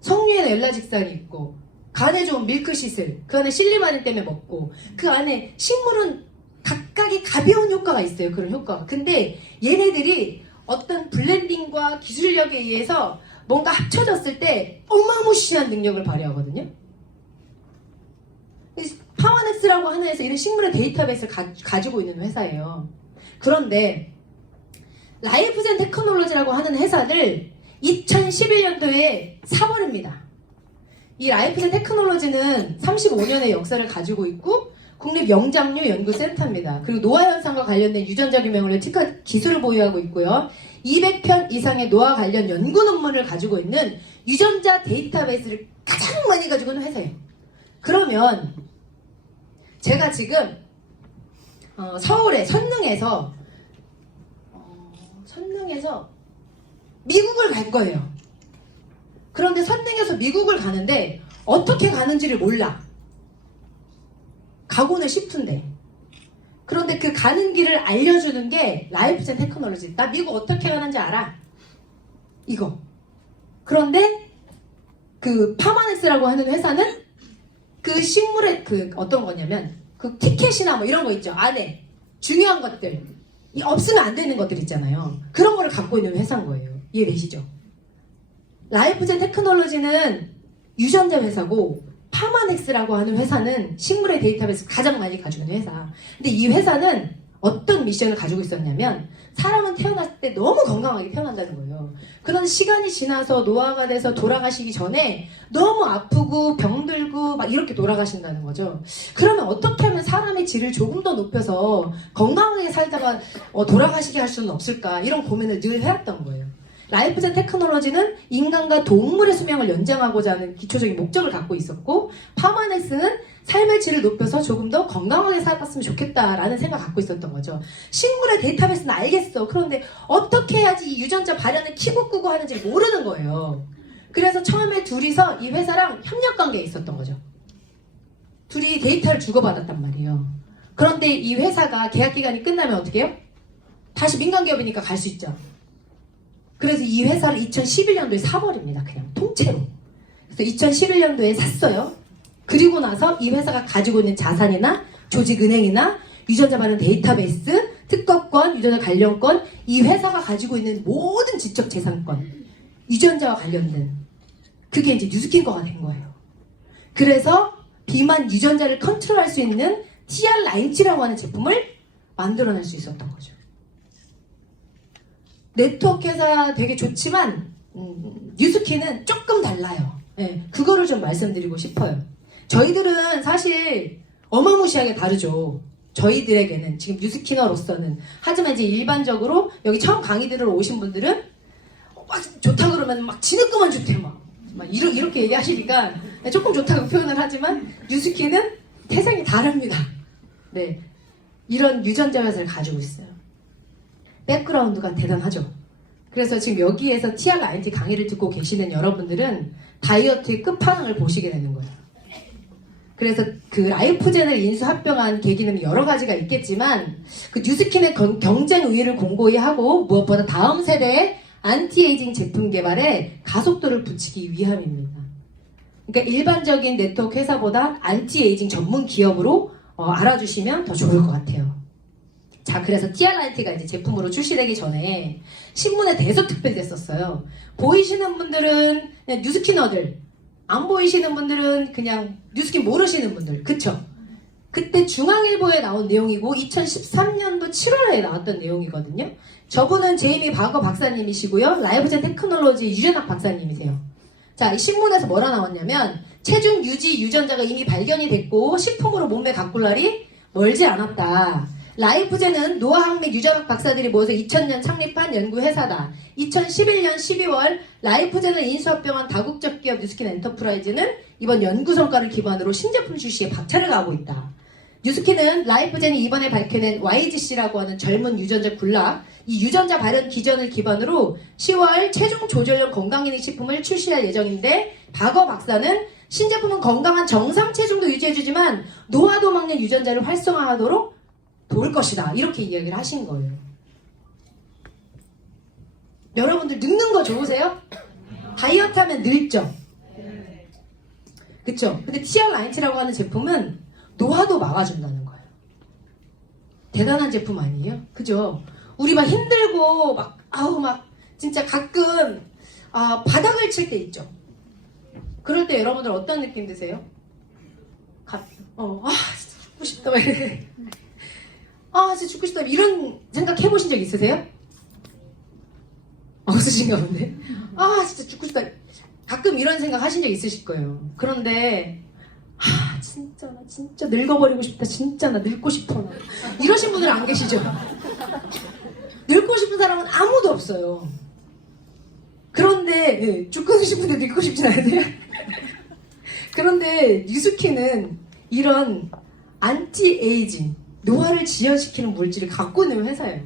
석류에는 엘라직산이 있고 간에 좋은 밀크시슬 그 안에 실리마린 때문에 먹고 그 안에 식물은 각각의 가벼운 효과가 있어요. 그런 효과가. 근데 얘네들이 어떤 블렌딩과 기술력에 의해서 뭔가 합쳐졌을 때 어마무시한 능력을 발휘하거든요. 파워넥스라고 하는 회사 이런 식물의 데이터베이스를 가지고 있는 회사예요. 그런데 라이프젠 테크놀로지라고 하는 회사를 2011년도에 사버립니다. 이 라이프젠 테크놀로지는 35년의 역사를 가지고 있고 국립영장류연구센터입니다. 그리고 노화 현상과 관련된 유전자 규명을 위해 특화 기술을 보유하고 있고요. 200편 이상의 노화 관련 연구 논문을 가지고 있는 유전자 데이터베이스를 가장 많이 가지고 있는 회사예요. 그러면 제가 지금 서울의 선릉에서 미국을 갈 거예요. 그런데 선릉에서 미국을 가는데 어떻게 가는지를 몰라. 가고는 싶은데. 그런데 그 가는 길을 알려주는 게 라이프젠 테크놀로지. 나 미국 어떻게 가는지 알아. 이거. 그런데 그 파마넥스라고 하는 회사는 그 식물의 그 어떤 거냐면 그 티켓이나 뭐 이런 거 있죠. 안에 중요한 것들. 이 없으면 안 되는 것들 있잖아요. 그런 거를 갖고 있는 회사인 거예요. 이해되시죠? 라이프젠 테크놀로지는 유전자 회사고 파마넥스라고 하는 회사는 식물의 데이터베이스 가장 많이 가지고 있는 회사. 근데 이 회사는 어떤 미션을 가지고 있었냐면 사람은 태어났을 때 너무 건강하게 태어난다는 거예요. 그런 시간이 지나서 노화가 돼서 돌아가시기 전에 너무 아프고 병들고 막 이렇게 돌아가신다는 거죠. 그러면 어떻게 하면 사람의 질을 조금 더 높여서 건강하게 살다가 돌아가시게 할 수는 없을까 이런 고민을 늘 해왔던 거예요. 라이프젠 테크놀로지는 인간과 동물의 수명을 연장하고자 하는 기초적인 목적을 갖고 있었고 파마넥스는 삶의 질을 높여서 조금 더 건강하게 살았으면 좋겠다라는 생각을 갖고 있었던 거죠. 식물의 데이터베이스는 알겠어. 그런데 어떻게 해야지 이 유전자 발현을 키고 끄고 하는지 모르는 거예요. 그래서 처음에 둘이서 이 회사랑 협력관계에 있었던 거죠. 둘이 데이터를 주고받았단 말이에요. 그런데 이 회사가 계약기간이 끝나면 어떻게 해요? 다시 민간기업이니까 갈 수 있죠. 그래서 이 회사를 2011년도에 사버립니다. 그냥 통째로. 그래서 2011년도에 샀어요. 그리고 나서 이 회사가 가지고 있는 자산이나 조직은행이나 유전자 발현 데이터베이스, 특허권, 유전자 관련권, 이 회사가 가지고 있는 모든 지적 재산권, 유전자와 관련된 그게 이제 뉴스킨 거가 된 거예요. 그래서 비만 유전자를 컨트롤할 수 있는 TR9T라고 하는 제품을 만들어낼 수 있었던 거죠. 네트워크 회사 되게 좋지만 뉴스킨은 조금 달라요. 네, 그거를 좀 말씀드리고 싶어요. 저희들은 사실 어마무시하게 다르죠. 저희들에게는 지금 뉴스키너로서는. 하지만 이제 일반적으로 여기 처음 강의 들으러 오신 분들은 막 좋다 그러면 막 지네꺼만 좋대 막 이렇게 얘기하시니까 조금 좋다고 표현을 하지만 뉴스킨은 태생이 다릅니다. 네, 이런 유전자 회사를 가지고 있어요. 백그라운드가 대단하죠. 그래서 지금 여기에서 TR9T 강의를 듣고 계시는 여러분들은 다이어트의 끝판왕을 보시게 되는 거예요. 그래서 그 라이프젠을 인수합병한 계기는 여러 가지가 있겠지만 그 뉴스킨의 경쟁 우위를 공고히 하고 무엇보다 다음 세대의 안티에이징 제품 개발에 가속도를 붙이기 위함입니다. 그러니까 일반적인 네트워크 회사보다 안티에이징 전문 기업으로 알아주시면 더 좋을 것 같아요. 자, 그래서 TR9T가 이제 제품으로 출시되기 전에 신문에 대서특필 됐었어요. 보이시는 분들은 그냥 뉴스키너들, 안 보이시는 분들은 그냥 뉴스킨 모르시는 분들, 그쵸? 그때 중앙일보에 나온 내용이고 2013년도 7월에 나왔던 내용이거든요. 저분은 제이미 바거 박사님이시고요. 라이프젠 테크놀로지 유전학 박사님이세요. 자, 이 신문에서 뭐라 나왔냐면 체중 유지 유전자가 이미 발견이 됐고 식품으로 몸매 가꿀 날이 멀지 않았다. 라이프젠은 노화학 및 유전학 박사들이 모여서 2000년 창립한 연구회사다. 2011년 12월 라이프젠을 인수합병한 다국적 기업 뉴스킨 엔터프라이즈는 이번 연구 성과를 기반으로 신제품 출시에 박차를 가하고 있다. 뉴스킨은 라이프젠이 이번에 밝혀낸 YGC라고 하는 젊은 유전자 군락, 이 유전자 발현 기전을 기반으로 10월 체중 조절용 건강기능 식품을 출시할 예정인데, 박어 박사는 신제품은 건강한 정상 체중도 유지해주지만 노화도 막는 유전자를 활성화하도록 도울 것이다. 이렇게 이야기를 하신 거예요. 여러분들 늙는 거 좋으세요? 다이어트 하면 늙죠? 그쵸? 근데 TR90라고 하는 제품은 노화도 막아준다는 거예요. 대단한 제품 아니에요? 그죠? 우리 막 힘들고 막 진짜 가끔 바닥을 칠 때 있죠. 그럴 때 여러분들 어떤 느낌 드세요? 진짜 죽고 싶다. 진짜 죽고 싶다. 이런 생각 해보신 적 있으세요? 없으신가 본데? 진짜 죽고 싶다. 가끔 이런 생각 하신 적 있으실 거예요. 그런데 진짜 나 진짜 늙어버리고 싶다. 진짜 나 늙고 싶어. 나. 이러신 분들 안 계시죠? 늙고 싶은 사람은 아무도 없어요. 그런데 죽고 싶은데 늙고 싶진 않으세요? 그런데 뉴스킨은 이런 안티에이징, 노화를 지연시키는 물질을 갖고 있는 회사예요.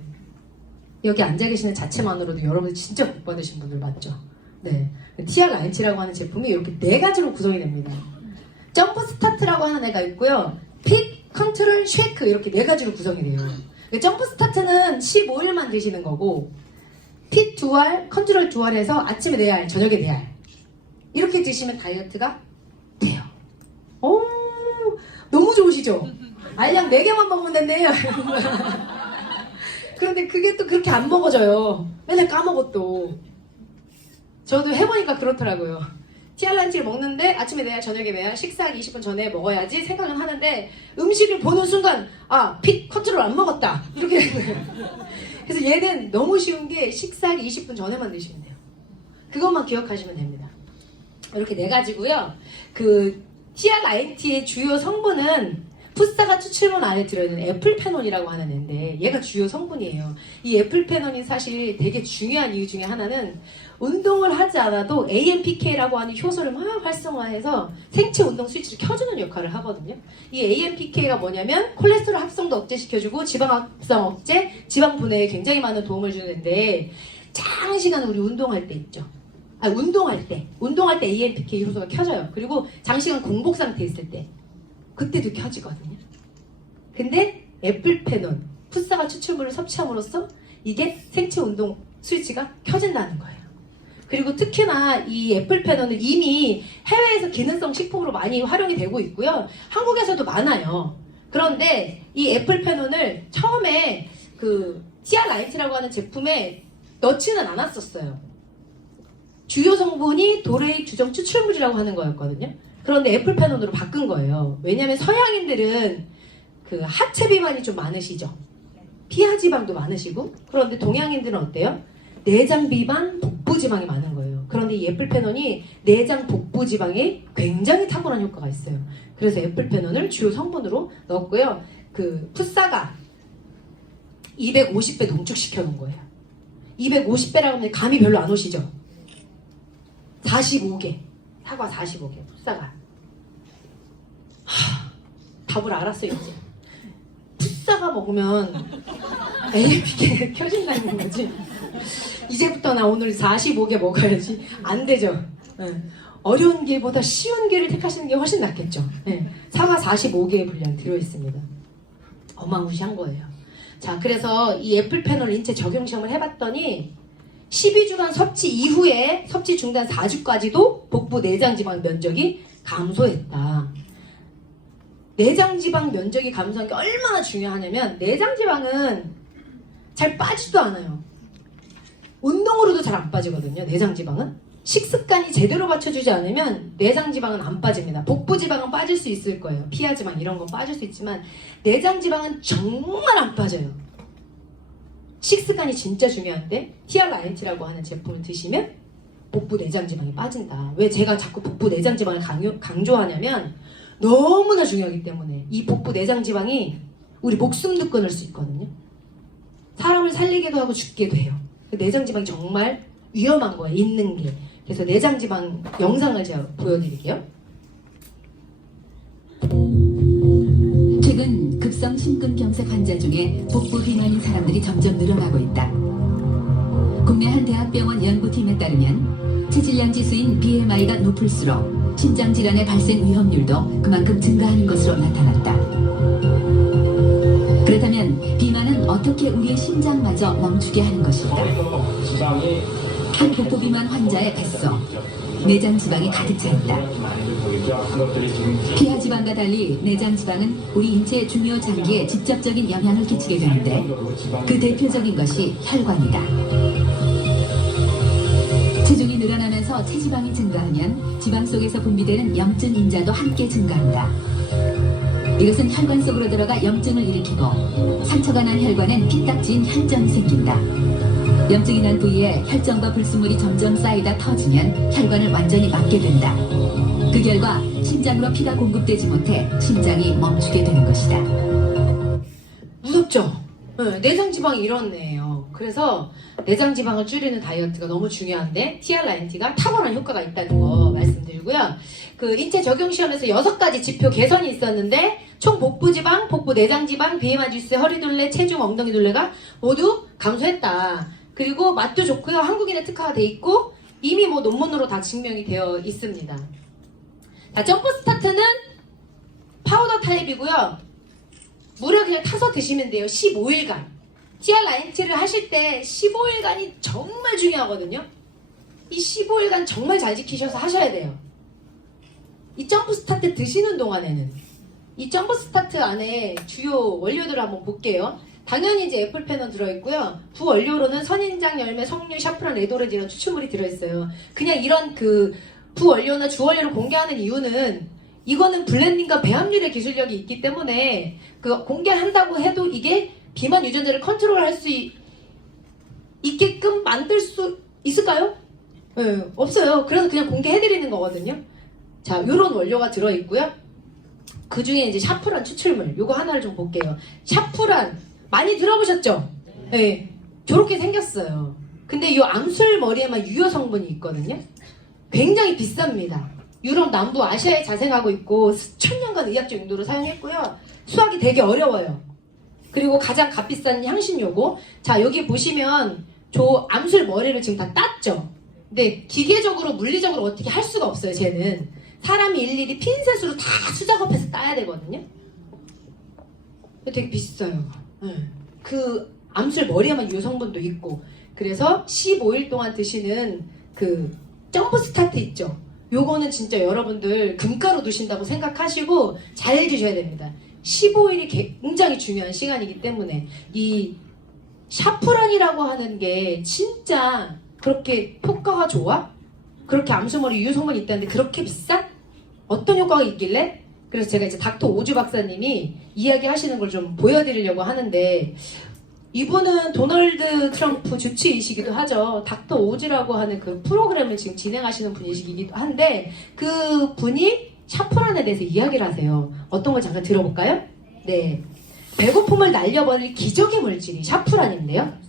여기 앉아 계시는 자체만으로도 여러분들 진짜 복 받으신 분들 맞죠? 네. TR90라고 하는 제품이 이렇게 4가지로 구성이 됩니다. 점프 스타트라고 하는 애가 있고요. 핏, 컨트롤, 쉐이크 이렇게 4가지로 구성이 돼요. 점프 스타트는 15일만 드시는 거고, 핏 2알, 컨트롤 2알 해서 아침에 4알, 저녁에 4알 이렇게 드시면 다이어트가 돼요. 너무 좋으시죠? 알약 4개만 먹으면 된대요. 그런데 그게 또 그렇게 안 먹어져요. 맨날 까먹어 또. 저도 해보니까 그렇더라고요. TR90를 먹는데 아침에 4알, 저녁에 4알, 식사하기 20분 전에 먹어야지 생각은 하는데 음식을 보는 순간 핏 컨트롤 안 먹었다 이렇게 되는 거예요. 그래서 얘는 너무 쉬운 게 식사하기 20분 전에만 드시면 돼요. 그것만 기억하시면 됩니다. 이렇게 4가지고요. 그 TR90의 주요 성분은 풋사가 추출물 안에 들어있는 애플페논이라고 하는 애인데 얘가 주요 성분이에요. 이 애플페논이 사실 되게 중요한 이유 중에 하나는 운동을 하지 않아도 AMPK라고 하는 효소를 막 활성화해서 생체 운동 스위치를 켜주는 역할을 하거든요. 이 AMPK가 뭐냐면 콜레스테롤 합성도 억제시켜주고 지방 합성 억제, 지방 분해에 굉장히 많은 도움을 주는데 장시간 우리 운동할 때 있죠. 운동할 때 AMPK 효소가 켜져요. 그리고 장시간 공복 상태에 있을 때 그때도 켜지거든요. 근데 애플페논, 풋사가 추출물을 섭취함으로써 이게 생체 운동 스위치가 켜진다는 거예요. 그리고 특히나 이 애플페논은 이미 해외에서 기능성 식품으로 많이 활용이 되고 있고요. 한국에서도 많아요. 그런데 이 애플페논을 처음에 그 TR90라고 하는 제품에 넣지는 않았었어요. 주요 성분이 도레이 주정 추출물이라고 하는 거였거든요. 그런데 애플페논으로 바꾼 거예요. 왜냐하면 서양인들은 그 하체 비만이 좀 많으시죠. 피하 지방도 많으시고. 그런데 동양인들은 어때요? 내장 비만, 복부 지방이 많은 거예요. 그런데 이 애플페논이 내장, 복부 지방에 굉장히 탁월한 효과가 있어요. 그래서 애플페논을 주요 성분으로 넣었고요. 그 풋사가 250배 농축시켜 놓은 거예요. 250배라고 하면 감이 별로 안 오시죠? 45개. 사과 45개. 풋사가. 답을 알았어요, 이제. 풋사가 먹으면 AMPK가 켜진다는 거지. 이제부터 나 오늘 45개 먹어야지. 안 되죠. 네. 어려운 길보다 쉬운 길을 택하시는 게 훨씬 낫겠죠. 네. 사과 45개의 분량 들어있습니다. 어마무시한 거예요. 자, 그래서 이 애플페놀 인체 적용 시험을 해봤더니 12주간 섭취 이후에 섭취 중단 4주까지도 복부 내장지방 면적이 감소했다. 내장지방 면적이 감소한 게 얼마나 중요하냐면 내장지방은 잘 빠지도 않아요. 운동으로도 잘 안 빠지거든요. 내장지방은 식습관이 제대로 받쳐주지 않으면 내장지방은 안 빠집니다. 복부지방은 빠질 수 있을 거예요. 피하지방 이런 건 빠질 수 있지만 내장지방은 정말 안 빠져요. 식습관이 진짜 중요한데 TR90라고 하는 제품을 드시면 복부 내장 지방이 빠진다. 왜 제가 자꾸 복부 내장 지방을 강조하냐면 너무나 중요하기 때문에 이 복부 내장 지방이 우리 목숨도 끊을 수 있거든요. 사람을 살리기도 하고 죽기도 해요. 내장 지방이 정말 위험한 거예요. 있는 게. 그래서 내장 지방 영상을 제가 보여드릴게요. 최근 급성 심근경색 환자 중에 복부 비만인 사람들이 점점 늘어나고 있다. 국내 한 대학병원 연구팀에 따르면 체질량 지수인 BMI가 높을수록 심장질환의 발생 위험률도 그만큼 증가하는 것으로 나타났다. 그렇다면 비만은 어떻게 우리의 심장마저 멈추게 하는 것일까? 한 복부 비만 환자의 뱃속, 내장 지방이 가득 차 있다. 피하 지방과 달리 내장 지방은 우리 인체의 중요 장기에 직접적인 영향을 끼치게 되는데 그 대표적인 것이 혈관이다. 체중이 늘어나면서 체지방이 증가하면 지방 속에서 분비되는 염증 인자도 함께 증가한다. 이것은 혈관 속으로 들어가 염증을 일으키고 상처가 난 혈관엔 피딱지인 혈전이 생긴다. 염증이 난 부위에 혈전과 불순물이 점점 쌓이다 터지면 혈관을 완전히 막게 된다. 그 결과 심장으로 피가 공급되지 못해 심장이 멈추게 되는 것이다. 무섭죠? 네, 내장 지방이 이런 애예요. 그래서 내장 지방을 줄이는 다이어트가 너무 중요한데 TRINT가 탁월한 효과가 있다는 거 말씀드리고요. 그 인체 적용 시험에서 6가지 지표 개선이 있었는데 총 복부 지방, 복부 내장 지방, BMI 지수, 허리둘레, 체중, 엉덩이 둘레가 모두 감소했다. 그리고 맛도 좋고요. 한국인의 특화가 돼 있고 이미 뭐 논문으로 다 증명이 되어 있습니다. 자, 점프 스타트는 파우더 타입이고요. 물을 그냥 타서 드시면 돼요. 15일간. TRINT를 하실 때 15일간이 정말 중요하거든요. 이 15일간 정말 잘 지키셔서 하셔야 돼요. 이 점프 스타트 드시는 동안에는 이 점프 스타트 안에 주요 원료들을 한번 볼게요. 당연히 이제 애플펜은 들어있고요. 부원료로는 선인장 열매, 석류, 샤프란, 레도레지 이런 추출물이 들어있어요. 그냥 이런 그 부원료나 주원료를 공개하는 이유는 이거는 블렌딩과 배합률의 기술력이 있기 때문에 그 공개한다고 해도 이게 비만 유전자를 컨트롤할 수 있게끔 만들 수 있을까요? 네, 없어요. 그래서 그냥 공개해드리는 거거든요. 자, 요런 원료가 들어있고요. 그 중에 이제 샤프란 추출물 요거 하나를 좀 볼게요. 샤프란 많이 들어보셨죠? 네, 저렇게 생겼어요. 근데 이 암술 머리에만 유효 성분이 있거든요. 굉장히 비쌉니다. 유럽 남부 아시아에 자생하고 있고 수천 년간 의학적 용도로 사용했고요. 수확이 되게 어려워요. 그리고 가장 값비싼 향신료고, 자 여기 보시면 저 암술 머리를 지금 다 땄죠. 근데 기계적으로 물리적으로 어떻게 할 수가 없어요. 쟤는 사람이 일일이 핀셋으로 다 수작업해서 따야 되거든요. 되게 비싸요. 네. 그 암술 머리에만 유효 성분도 있고, 그래서 15일 동안 드시는 그 점프 스타트 있죠. 요거는 진짜 여러분들 금가루 드신다고 생각하시고 잘 드셔야 됩니다. 15일이 굉장히 중요한 시간이기 때문에 이 샤프란이라고 하는 게 진짜 그렇게 효과가 좋아? 그렇게 암수머리 유효 성분이 있다는데 그렇게 비싸? 어떤 효과가 있길래? 그래서 제가 이제 닥터 오주 박사님이 이야기하시는 걸 좀 보여드리려고 하는데, 이분은 도널드 트럼프 주치의시기도 하죠. 닥터 오즈라고 하는 그 프로그램을 지금 진행하시는 분이시기도 한데, 그 분이 샤프란에 대해서 이야기를 하세요. 어떤 걸 잠깐 들어볼까요? 네, 배고픔을 날려버릴 기적의 물질이 샤프란인데요.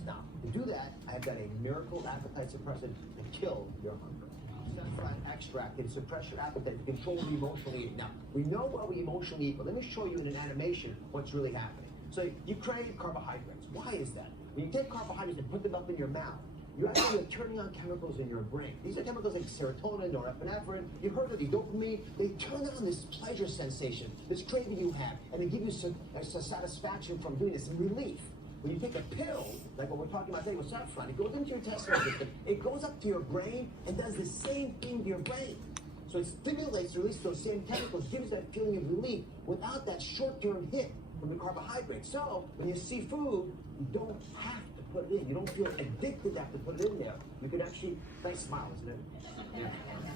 Extract can suppress your appetite, to control the emotional eating. Now, we know why we emotionally eat, but let me show you in an animation what's really happening. So you crave carbohydrates. Why is that? When you take carbohydrates and put them up in your mouth, you actually are turning on chemicals in your brain. These are chemicals like serotonin or epinephrine. You've heard of the dopamine. They turn on this pleasure sensation, this craving you have, and they give you some satisfaction from doing this, some relief. When you take a pill, like what we're talking about today with saffron, it goes into your intestinal system, it goes up to your brain and does the same thing to your brain. So it stimulates the release of those same chemicals, gives that feeling of relief without that short-term hit from the carbohydrates. So when you see food, you don't have to put it in. You don't feel addicted to have to put it in there. You can actually, nice smile, isn't it? Yeah.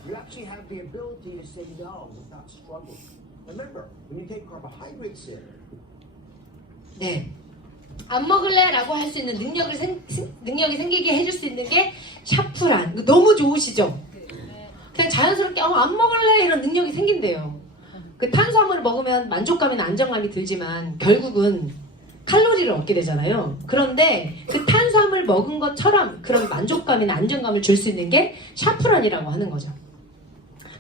You actually have the ability to say no without struggling. Remember, when you take carbohydrates in, 네. 안 먹을래? 라고 할 수 있는 능력이 생기게 해줄 수 있는 게 샤프란. 이거 너무 좋으시죠? 그냥 자연스럽게 안 먹을래? 이런 능력이 생긴대요. 그 탄수화물을 먹으면 만족감이나 안정감이 들지만 결국은 칼로리를 얻게 되잖아요. 그런데 그 탄수화물 먹은 것처럼 그런 만족감이나 안정감을 줄 수 있는 게 샤프란이라고 하는 거죠.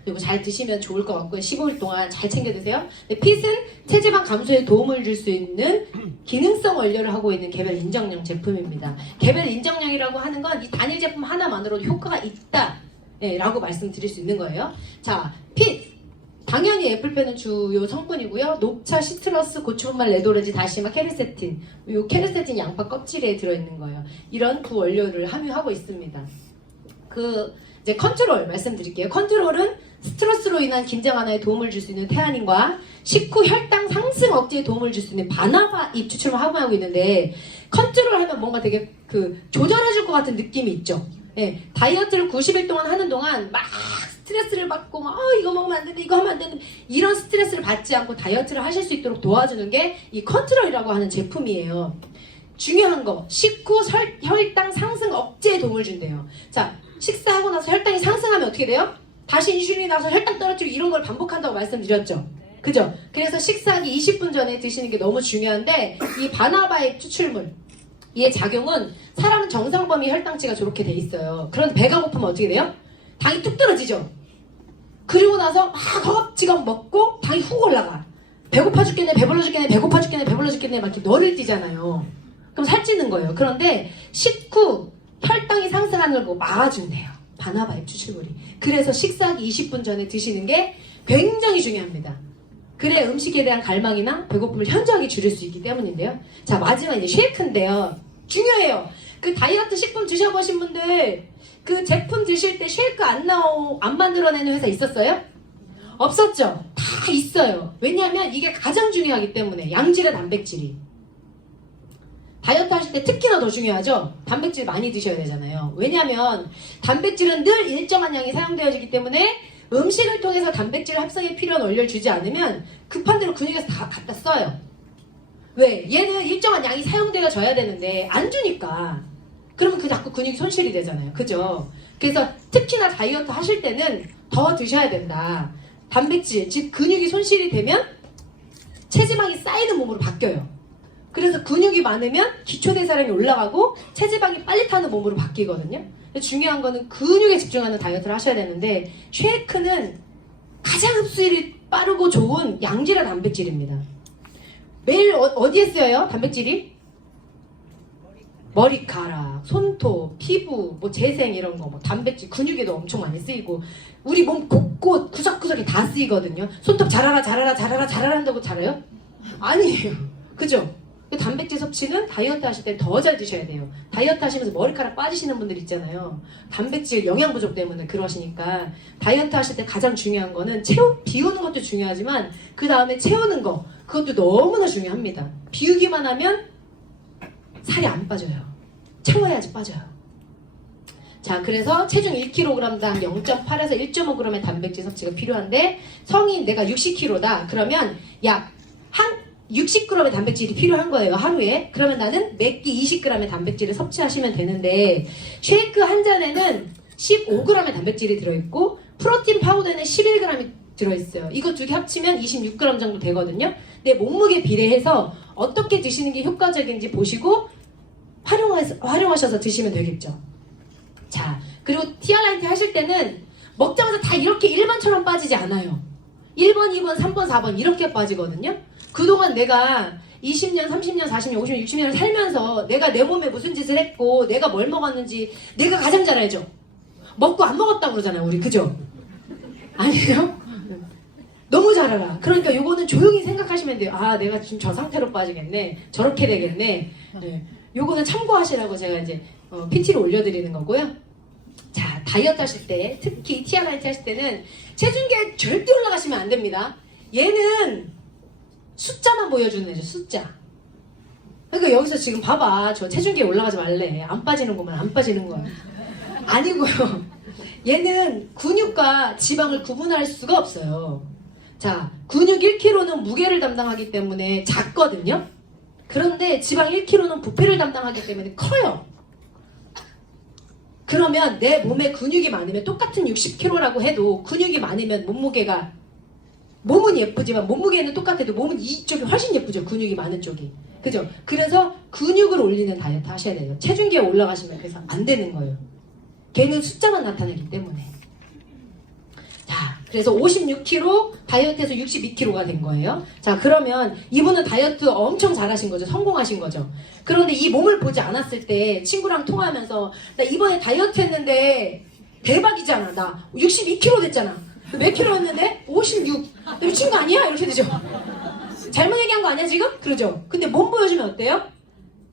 그리고 잘 드시면 좋을 것 같고요. 15일 동안 잘 챙겨 드세요. 핏은 체지방 감소에 도움을 줄 수 있는 기능성 원료를 하고 있는 개별 인정령 제품입니다. 개별 인정령이라고 하는 건 이 단일 제품 하나만으로도 효과가 있다 라고 말씀드릴 수 있는 거예요. 자, 핏! 당연히 애플펜은 주요 성분이고요. 녹차, 시트러스, 고추분말, 레도르지, 다시마, 케르세틴. 이 케르세틴 양파 껍질에 들어있는 거예요. 이런 두 원료를 함유하고 있습니다. 이제 컨트롤 말씀드릴게요. 컨트롤은 스트레스로 인한 긴장 완화에 도움을 줄 수 있는 태아닌과 식후 혈당 상승 억제에 도움을 줄 수 있는 바나바 잎 추출을 함유하고 있는데, 컨트롤 하면 뭔가 되게 조절해줄 것 같은 느낌이 있죠. 네, 다이어트를 90일 동안 하는 동안 막 스트레스를 받고 이거 먹으면 안 되는데 이거 하면 안 되는데 이런 스트레스를 받지 않고 다이어트를 하실 수 있도록 도와주는 게 이 컨트롤이라고 하는 제품이에요. 중요한 거, 식후 혈당 상승 억제에 도움을 준대요. 자, 식사하고 나서 혈당이 상승하면 어떻게 돼요? 다시 인슐린이 나와서 혈당 떨어뜨리고 이런 걸 반복한다고 말씀드렸죠. 그죠? 그래서 식사하기 20분 전에 드시는 게 너무 중요한데, 이 바나바의 추출물, 이의 작용은 사람은 정상 범위 혈당치가 저렇게 돼 있어요. 그런데 배가 고프면 어떻게 돼요? 당이 뚝 떨어지죠? 그리고 나서 막 허겁지겁 먹고 당이 훅 올라가. 배고파 죽겠네, 배불러 죽겠네, 배고파 죽겠네, 배불러 죽겠네 막 이렇게 너를 띠잖아요. 그럼 살찌는 거예요. 그런데 식후 혈당이 상승하는 걸 막아준대요. 바나바잎 추출물이. 그래서 식사하기 20분 전에 드시는 게 굉장히 중요합니다. 그래 음식에 대한 갈망이나 배고픔을 현저하게 줄일 수 있기 때문인데요. 자, 마지막 이제 쉐이크인데요. 중요해요. 그 다이어트 식품 드셔보신 분들, 그 제품 드실 때 쉐이크 안 만들어내는 회사 있었어요? 없었죠? 다 있어요. 왜냐하면 이게 가장 중요하기 때문에. 양질의 단백질이. 다이어트 하실 때 특히나 더 중요하죠? 단백질 많이 드셔야 되잖아요. 왜냐하면 단백질은 늘 일정한 양이 사용되어지기 때문에 음식을 통해서 단백질 합성에 필요한 원료를 주지 않으면 급한 대로 근육에서 다 갖다 써요. 왜? 얘는 일정한 양이 사용되어져야 되는데 안 주니까. 그러면 자꾸 근육이 손실이 되잖아요. 그죠? 그래서 특히나 다이어트 하실 때는 더 드셔야 된다. 단백질, 즉 근육이 손실이 되면 체지방이 쌓이는 몸으로 바뀌어요. 그래서 근육이 많으면 기초대사량이 올라가고 체지방이 빨리 타는 몸으로 바뀌거든요. 중요한 거는 근육에 집중하는 다이어트를 하셔야 되는데, 쉐이크는 가장 흡수율이 빠르고 좋은 양질의 단백질입니다. 매일 어디에 쓰여요? 단백질이? 머리카락, 손톱, 피부, 재생 이런 거, 단백질, 근육에도 엄청 많이 쓰이고, 우리 몸 곳곳 구석구석에 다 쓰이거든요. 손톱 자라라 한다고 자라요? 아니에요. 그죠? 단백질 섭취는 다이어트 하실 때 더 잘 드셔야 돼요. 다이어트 하시면서 머리카락 빠지시는 분들 있잖아요. 단백질 영양 부족 때문에 그러시니까 다이어트 하실 때 가장 중요한 거는 비우는 것도 중요하지만 그 다음에 채우는 거, 그것도 너무나 중요합니다. 비우기만 하면 살이 안 빠져요. 채워야지 빠져요. 자, 그래서 체중 1kg당 0.8에서 1.5g의 단백질 섭취가 필요한데, 성인 내가 60kg다. 그러면 약 60g의 단백질이 필요한 거예요, 하루에. 그러면 나는 매끼 20g의 단백질을 섭취하시면 되는데, 쉐이크 한 잔에는 15g의 단백질이 들어있고 프로틴 파우더에는 11g이 들어있어요. 이거 두 개 합치면 26g 정도 되거든요. 내 몸무게 비례해서 어떻게 드시는 게 효과적인지 보시고 활용하셔서 드시면 되겠죠. 자, 그리고 티알라인트 하실 때는 먹자마자 다 이렇게 1번처럼 빠지지 않아요. 1번, 2번, 3번, 4번 이렇게 빠지거든요. 그동안 내가 20년, 30년, 40년, 50년, 60년을 살면서 내가 내 몸에 무슨 짓을 했고 내가 뭘 먹었는지 내가 가장 잘 알죠. 먹고 안 먹었다고 그러잖아요, 우리. 그죠? 아니에요? 너무 잘 알아. 그러니까 요거는 조용히 생각하시면 돼요. 아, 내가 지금 저 상태로 빠지겠네. 저렇게 되겠네. 네. 요거는 참고하시라고 제가 이제 PT를 올려드리는 거고요. 자, 다이어트 하실 때, 특히 TRIT 하실 때는 체중계 절대 올라가시면 안 됩니다. 얘는 숫자만 보여주는 애죠, 숫자. 그러니까 여기서 지금 봐봐. 저 체중계에 올라가지 말래. 안 빠지는구만, 안 빠지는 거야. 아니고요. 얘는 근육과 지방을 구분할 수가 없어요. 자, 근육 1kg는 무게를 담당하기 때문에 작거든요. 그런데 지방 1kg는 부피를 담당하기 때문에 커요. 그러면 내 몸에 근육이 많으면 똑같은 60kg라고 해도 근육이 많으면 몸무게가 몸은 예쁘지만 몸무게는 똑같아도 몸은 이쪽이 훨씬 예쁘죠. 근육이 많은 쪽이. 그죠? 그래서 근육을 올리는 다이어트 하셔야 돼요. 체중계에 올라가시면 그래서 안 되는 거예요. 걔는 숫자만 나타내기 때문에. 자, 그래서 56kg 다이어트해서 62kg가 된 거예요. 자, 그러면 이분은 다이어트 엄청 잘하신 거죠. 성공하신 거죠. 그런데 이 몸을 보지 않았을 때 친구랑 통화하면서 나 이번에 다이어트 했는데 대박이잖아. 나 62kg 됐잖아. 몇 킬로였는데? 56. 너 미친 거 아니야? 이렇게 되죠. 잘못 얘기한 거 아니야 지금? 그러죠. 근데 몸 보여주면 어때요?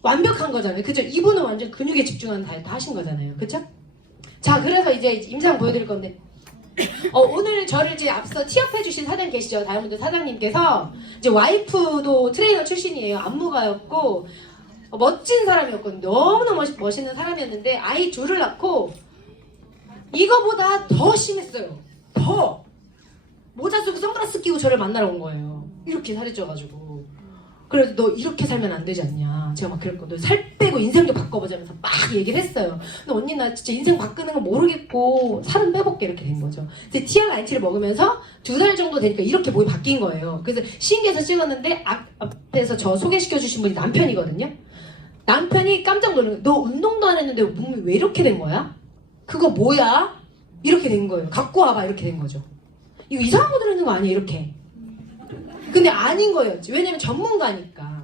완벽한 거잖아요. 그죠? 이분은 완전 근육에 집중하는 다이어트 하신 거잖아요. 그쵸? 자, 그래서 이제 임상 보여드릴 건데 오늘 저를 이제 앞서 티업해주신 사장님 계시죠? 다이아몬드 사장님께서 이제 와이프도 트레이너 출신이에요. 안무가였고 멋진 사람이었거든요. 너무너무 멋있는 사람이었는데 아이 둘을 낳고 이거보다 더 심했어요. 더 모자 쓰고 선글라스 끼고 저를 만나러 온 거예요. 이렇게 살이 쪄가지고. 그래서 너 이렇게 살면 안 되지 않냐. 제가 막 그랬거든요. 살 빼고 인생도 바꿔보자면서 막 얘기를 했어요. 근데 언니 나 진짜 인생 바꾸는 거 모르겠고 살은 빼볼게 이렇게 된 거죠. 이제 TR90를 먹으면서 2달 정도 되니까 이렇게 몸이 바뀐 거예요. 그래서 신기해서 찍었는데 앞에서 저 소개시켜 주신 분이 남편이거든요. 남편이 깜짝 놀란 거예요. 너 운동도 안 했는데 몸이 왜 이렇게 된 거야? 그거 뭐야? 이렇게 된 거예요. 갖고 와봐 이렇게 된 거죠. 이거 이상한 거 들어있는 거 아니에요 이렇게. 근데 아닌 거였지. 왜냐면 전문가니까.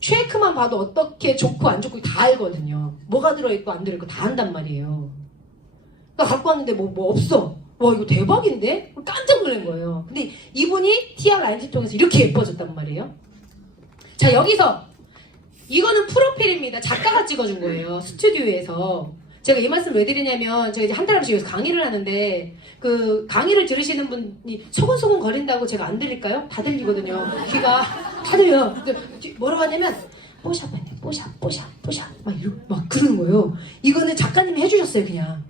쉐이크만 봐도 어떻게 좋고 안 좋고 다 알거든요. 뭐가 들어있고 안 들어있고 다 안단 말이에요. 그러니까 갖고 왔는데 뭐 없어. 와 이거 대박인데? 깜짝 놀란 거예요. 근데 이분이 TR90 통해서 이렇게 예뻐졌단 말이에요. 자 여기서 이거는 프로필입니다. 작가가 찍어준 거예요. 스튜디오에서. 제가 이 말씀 왜 드리냐면 제가 이제 한 달에 한 번씩 여기서 강의를 하는데 그 강의를 들으시는 분이 소곤소곤 거린다고 제가 안 들릴까요? 다 들리거든요. 귀가 다 들려요. 뭐라고 하냐면 뽀샵 막 그러는 거예요. 이거는 작가님이 해주셨어요 그냥.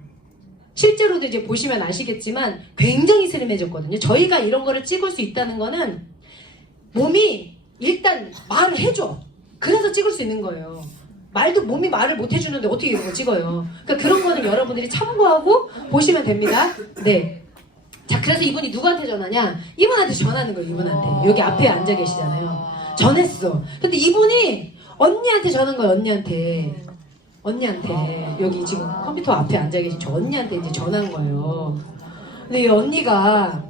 실제로도 이제 보시면 아시겠지만 굉장히 스림해졌거든요. 저희가 이런 거를 찍을 수 있다는 거는 몸이 일단 말을 해줘. 그래서 찍을 수 있는 거예요. 말도 몸이 말을 못 해주는데 어떻게 이런 거 찍어요. 그러니까 그런 거는 여러분들이 참고하고 보시면 됩니다. 네. 자, 그래서 이분이 누구한테 전화냐? 이분한테 전화하는 거예요, 이분한테. 여기 앞에 앉아 계시잖아요. 전했어. 근데 이분이 언니한테 전한 거예요, 언니한테. 여기 지금 컴퓨터 앞에 앉아 계신 저 언니한테 이제 전한 거예요. 근데 이 언니가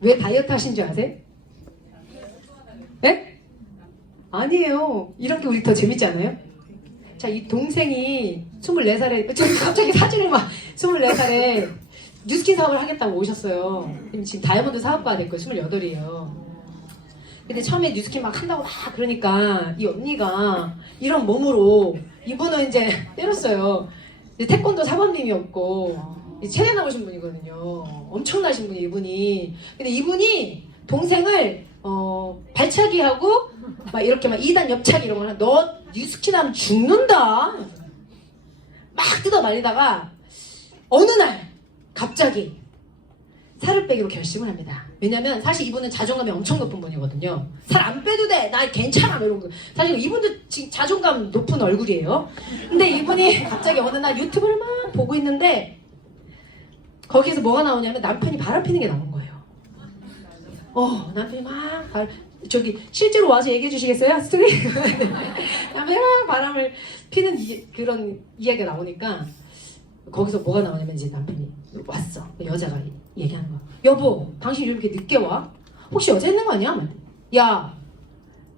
왜 다이어트 하신 줄 아세요? 네? 아니에요. 이런 게 우리 더 재밌지 않아요? 자, 이 동생이 24살에 갑자기 사진을 막 24살에 뉴스킨 사업을 하겠다고 오셨어요. 지금 다이아몬드 사업가가 됐고요. 28이에요. 근데 처음에 뉴스킨 막 한다고 막 그러니까 이 언니가 이런 몸으로 이분은 이제 때렸어요. 이제 태권도 사범님이었고 체대 나오신 분이거든요. 엄청나신 분이 이분이. 근데 이분이 동생을 발차기 하고 막 이렇게 막 2단 옆차기 이런 거 하면 너 뉴스킨 하면 죽는다 막 뜯어 말리다가 어느 날 갑자기 살을 빼기로 결심을 합니다. 왜냐면 사실 이분은 자존감이 엄청 높은 분이거든요. 살 안 빼도 돼 나 괜찮아 이런 거. 사실 이분도 지금 자존감 높은 얼굴이에요. 근데 이분이 갑자기 어느 날 유튜브를 막 보고 있는데 거기에서 뭐가 나오냐면 남편이 바람피는 게 나온 거예요. 남편이 막 저기 실제로 와서 얘기해 주시겠어요? 스토리? 남편이 막 바람을 피는 그런 이야기가 나오니까 거기서 뭐가 나오냐면 이제 남편이 왔어. 여자가 얘기하는 거. 여보, 당신 이렇게 늦게 와? 혹시 여자 있는 거 아니야? 야,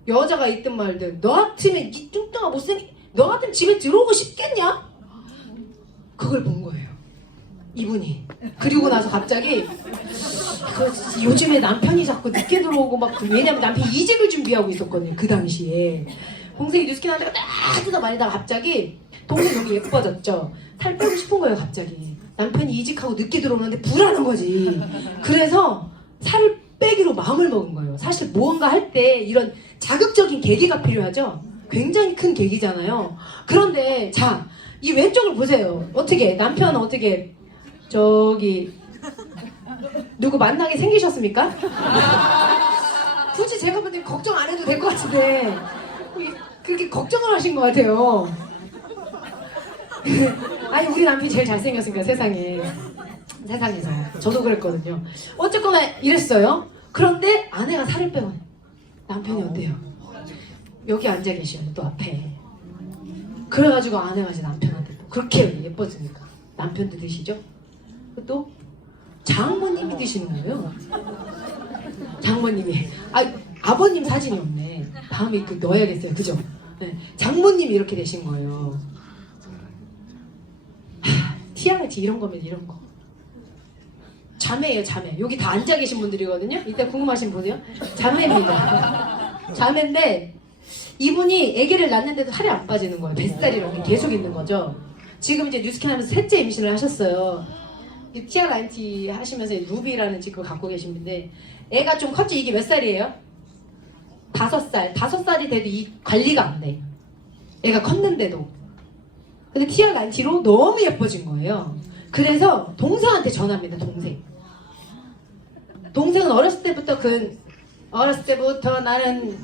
여자가 있든 말든 너 같으면 이 뚱뚱한 못생긴 너 같으면 집에 들어오고 싶겠냐? 그걸 본 거예요. 이분이. 그리고 나서 갑자기 요즘에 남편이 자꾸 늦게 들어오고 막 왜냐면 남편이 이직을 준비하고 있었거든요. 그 당시에. 동생이 뉴스킨 하다가 딱 뜯어 말리다가 갑자기 동생 너무 예뻐졌죠. 살 빼고 싶은 거예요 갑자기. 남편이 이직하고 늦게 들어오는데 불안한 거지. 그래서 살을 빼기로 마음을 먹은 거예요. 사실 무언가 할 때 이런 자극적인 계기가 필요하죠. 굉장히 큰 계기잖아요. 그런데 자, 이 왼쪽을 보세요. 어떻게 남편 어떻게 저기 누구 만나게 생기셨습니까? 굳이 제가 볼 때 걱정 안 해도 될 것 같은데 그렇게 걱정을 하신 것 같아요. 아니 우리 남편이 제일 잘생겼으니까 세상에서 저도 그랬거든요. 어쨌거나 이랬어요. 그런데 아내가 살을 빼고 남편이 어때요? 여기 앉아 계셔요. 또 앞에. 그래가지고 아내가 이제 남편한테 또 그렇게 예뻐지니까 남편도 드시죠? 또 장모님이 드시는 거예요. 장모님이 아버님 사진이 없네. 다음에 그 넣어야겠어요. 그죠? 네. 장모님이 이렇게 되신 거예요. 티아같이 이런 거면 이런 거. 자매예요, 자매. 여기 다 앉아 계신 분들이거든요. 이따 궁금하신 보세요. 자매입니다. 자매인데 이분이 아기를 낳는데도 살이 안 빠지는 거예요. 뱃살이랑 계속 있는 거죠. 지금 이제 뉴스캔 하면서 셋째 임신을 하셨어요. 티아 라인티 하시면서 루비라는 직업을 갖고 계신 분인데 애가 좀 컸지. 이게 몇 살이에요? 5살. 5살이 돼도 이 관리가 안 돼. 애가 컸는데도. 근데 티아 라인티로 너무 예뻐진 거예요. 그래서 동생한테 전화합니다. 동생은 어렸을 때부터 나는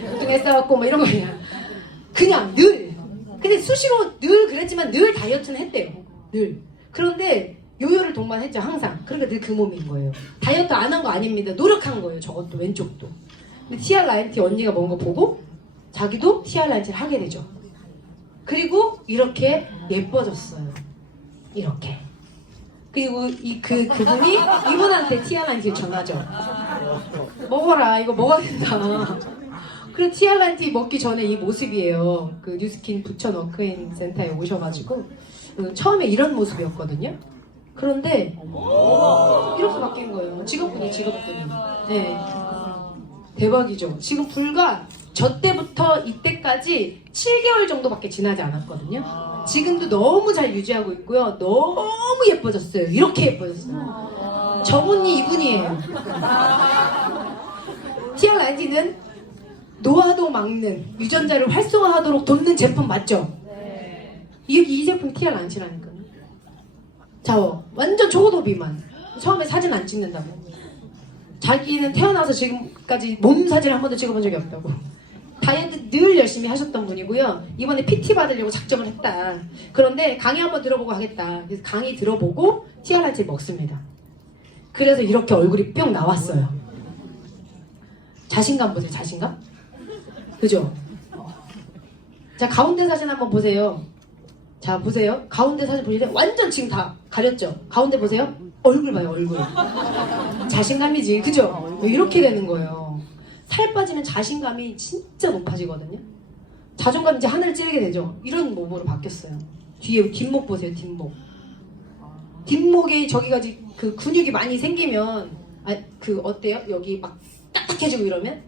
뚱뚱했어갖고 뭐 이런 거 그냥 늘. 근데 수시로 늘 그랬지만 늘 다이어트는 했대요. 늘. 그런데 요요를 동반했죠. 항상. 그러니까 늘 그 몸인 거예요. 다이어트 안 한 거 아닙니다. 노력한 거예요. 저것도 왼쪽도. 근데 티아 라인티 언니가 먹은 거 보고 자기도 티아 라인티를 하게 되죠. 그리고 이렇게 예뻐졌어요. 이렇게. 그리고 그분이 이분한테 티아 라인티를 전하죠. 먹어라. 이거 먹어야 된다. 그리고 티아 라인티 먹기 전에 이 모습이에요. 그 뉴스킨 부천 워크인 센터에 오셔가지고 처음에 이런 모습이었거든요. 그런데 이렇게 바뀐 거예요. 직업분이. 네. 대박이죠. 지금 불과 저 때부터 이때까지 7개월 정도밖에 지나지 않았거든요. 지금도 너무 잘 유지하고 있고요. 너무 예뻐졌어요. 이렇게 예뻐졌어요. 저분이 이분이에요. 티아 라인티는 노화도 막는 유전자를 활성화하도록 돕는 제품 맞죠? 이 제품 티아 라인티라니까요. 자, 완전 초고도 비만. 처음에 사진 안 찍는다고. 자기는 태어나서 지금까지 몸 사진을 한 번도 찍어본 적이 없다고. 다이어트 늘 열심히 하셨던 분이고요. 이번에 PT 받으려고 작정을 했다. 그런데 강의 한번 들어보고 하겠다. 그래서 강의 들어보고 티아 라인티 먹습니다. 그래서 이렇게 얼굴이 뿅 나왔어요. 자신감 보세요. 자신감? 그죠? 자, 가운데 사진 한번 보세요. 자, 보세요. 가운데 사진 보시는데 완전 지금 다 가렸죠? 가운데 보세요. 얼굴 봐요. 얼굴. 자신감이지. 그죠? 이렇게 되는 거예요. 살 빠지면 자신감이 진짜 높아지거든요. 자존감 이제 하늘을 찌르게 되죠. 이런 몸으로 바뀌었어요. 뒤에 뒷목 보세요. 뒷목에 저기가 그 근육이 많이 생기면 어때요? 여기 막 딱딱해지고 이러면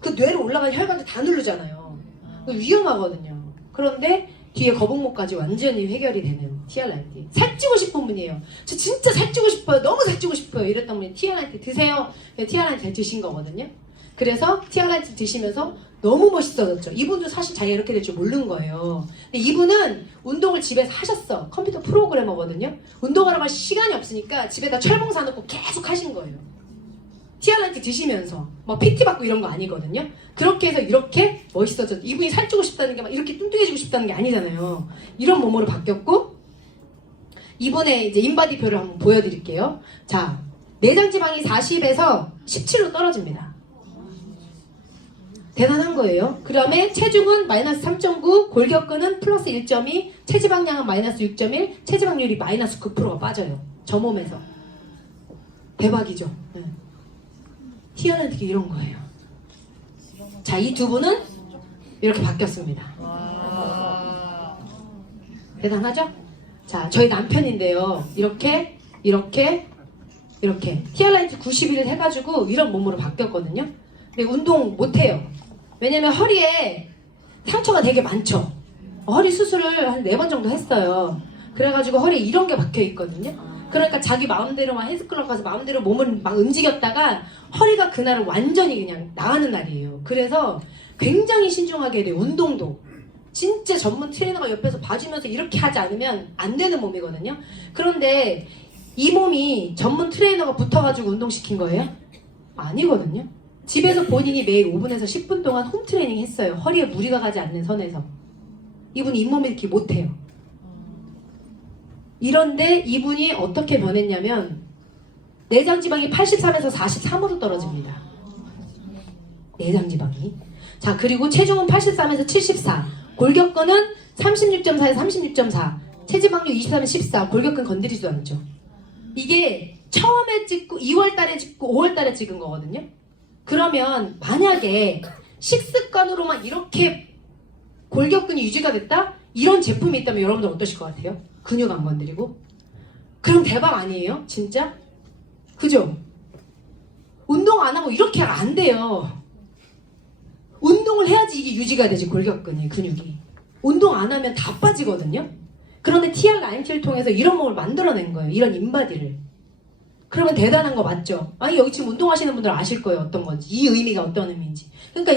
그 뇌로 올라가는 혈관도 다 누르잖아요. 위험하거든요. 그런데 뒤에 거북목까지 완전히 해결이 되는 티아 라인티. 살찌고 싶은 분이에요. 저 진짜 살찌고 싶어요. 너무 살찌고 싶어요. 이랬던 분이 티아 라인티 드세요. 티아 라인티 드신 거거든요. 그래서 티아 라인티 드시면서 너무 멋있어졌죠. 이분도 사실 자기가 이렇게 될 줄 모르는 거예요. 근데 이분은 운동을 집에서 하셨어. 컴퓨터 프로그래머거든요. 운동하러 갈 시간이 없으니까 집에다 철봉 사놓고 계속 하신 거예요. 티아 라인티 드시면서 막 PT 받고 이런 거 아니거든요. 그렇게 해서 이렇게 멋있어졌죠. 이분이 살찌고 싶다는 게 막 이렇게 뚱뚱해지고 싶다는 게 아니잖아요. 이런 몸으로 바뀌었고, 이번에 이제 인바디표를 한번 보여드릴게요. 자, 내장 지방이 40에서 17로 떨어집니다. 대단한 거예요. 그 다음에 체중은 마이너스 3.9, 골격근은 플러스 1.2, 체지방량은 마이너스 6.1, 체지방률이 마이너스 9%가 빠져요. 저 몸에서. 대박이죠. 네. 티아는 되게 이런 거예요. 자, 이 두 분은 이렇게 바뀌었습니다. 대단하죠? 자, 저희 남편인데요. 이렇게 티아 라인티 90일 해가지고 이런 몸으로 바뀌었거든요. 근데 운동 못해요. 왜냐면 허리에 상처가 되게 많죠. 허리 수술을 한 4번 정도 했어요. 그래가지고 허리에 이런 게 박혀 있거든요. 그러니까 자기 마음대로만 헬스클럽 가서 마음대로 몸을 막 움직였다가 허리가 그날은 완전히 그냥 나가는 날이에요. 그래서 굉장히 신중하게 돼요. 운동도. 진짜 전문 트레이너가 옆에서 봐주면서 이렇게 하지 않으면 안 되는 몸이거든요. 그런데 이 몸이 전문 트레이너가 붙어가지고 운동시킨 거예요? 아니거든요. 집에서 본인이 매일 5분에서 10분 동안 홈트레이닝 했어요. 허리에 무리가 가지 않는 선에서. 이분이 잇몸 일으키기 못해요. 이런데 이분이 어떻게 변했냐면 내장지방이 83에서 43으로 떨어집니다. 내장지방이. 자, 그리고 체중은 83에서 74. 골격근은 36.4에서 36.4. 체지방률 23에서 14. 골격근 건드리지도 않죠. 이게 처음에 찍고 2월달에 찍고 5월달에 찍은 거거든요. 그러면 만약에 식습관으로만 이렇게 골격근이 유지가 됐다? 이런 제품이 있다면 여러분들 어떠실 것 같아요? 근육 안 건드리고? 그럼 대박 아니에요? 진짜? 그죠? 운동 안 하고 이렇게 안 돼요. 운동을 해야지 이게 유지가 되지, 골격근이, 근육이. 운동 안 하면 다 빠지거든요? 그런데 TR90를 통해서 이런 몸을 만들어낸 거예요. 이런 인바디를. 그러면 대단한 거 맞죠? 아니, 여기 지금 운동하시는 분들 아실 거예요. 어떤 건지. 이 의미가 어떤 의미인지. 그러니까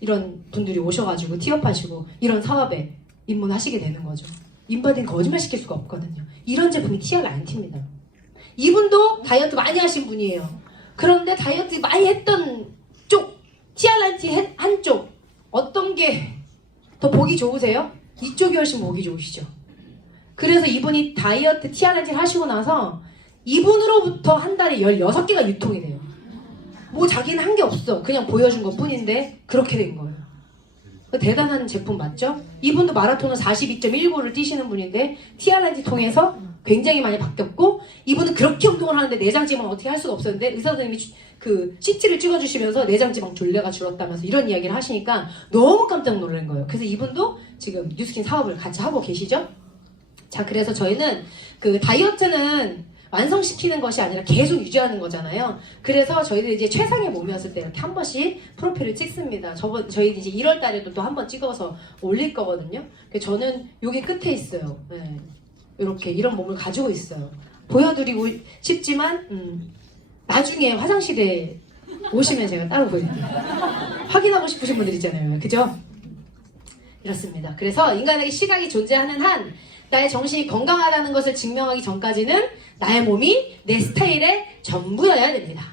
이런 분들이 오셔가지고 티업하시고 이런 사업에 입문하시게 되는 거죠. 인바디는 거짓말 시킬 수가 없거든요. 이런 제품이 TR90입니다. 이분도 다이어트 많이 하신 분이에요. 그런데 다이어트 많이 했던 쪽, TR90 한쪽, 어떤 게 더 보기 좋으세요? 이쪽이 훨씬 보기 좋으시죠. 그래서 이분이 다이어트 TR90 하시고 나서 이분으로부터 한 달에 16개가 유통이 돼요. 뭐 자기는 한 게 없어. 그냥 보여준 것 뿐인데 그렇게 된 거예요. 대단한 제품 맞죠? 이분도 마라톤을 42.19를 뛰시는 분인데 TR90 통해서 굉장히 많이 바뀌었고, 이분은 그렇게 운동을 하는데 내장지방 어떻게 할 수가 없었는데 의사 선생님이 그 CT를 찍어주시면서 내장지방 졸래가 줄었다면서 이런 이야기를 하시니까 너무 깜짝 놀란 거예요. 그래서 이분도 지금 뉴스킨 사업을 같이 하고 계시죠? 자, 그래서 저희는 그 다이어트는 완성시키는 것이 아니라 계속 유지하는 거잖아요. 그래서 저희들 이제 최상의 몸이었을 때 이렇게 한 번씩 프로필을 찍습니다. 저희 이제 1월 달에도 또 한 번 찍어서 올릴 거거든요. 저는 여기 끝에 있어요. 네. 이렇게 이런 몸을 가지고 있어요. 보여드리고 싶지만 나중에 화장실에 오시면 제가 따로 보여드릴게요. 확인하고 싶으신 분들 있잖아요. 그죠? 이렇습니다. 그래서 인간에게 시각이 존재하는 한 나의 정신이 건강하다는 것을 증명하기 전까지는 나의 몸이 내 스타일의 전부여야 됩니다.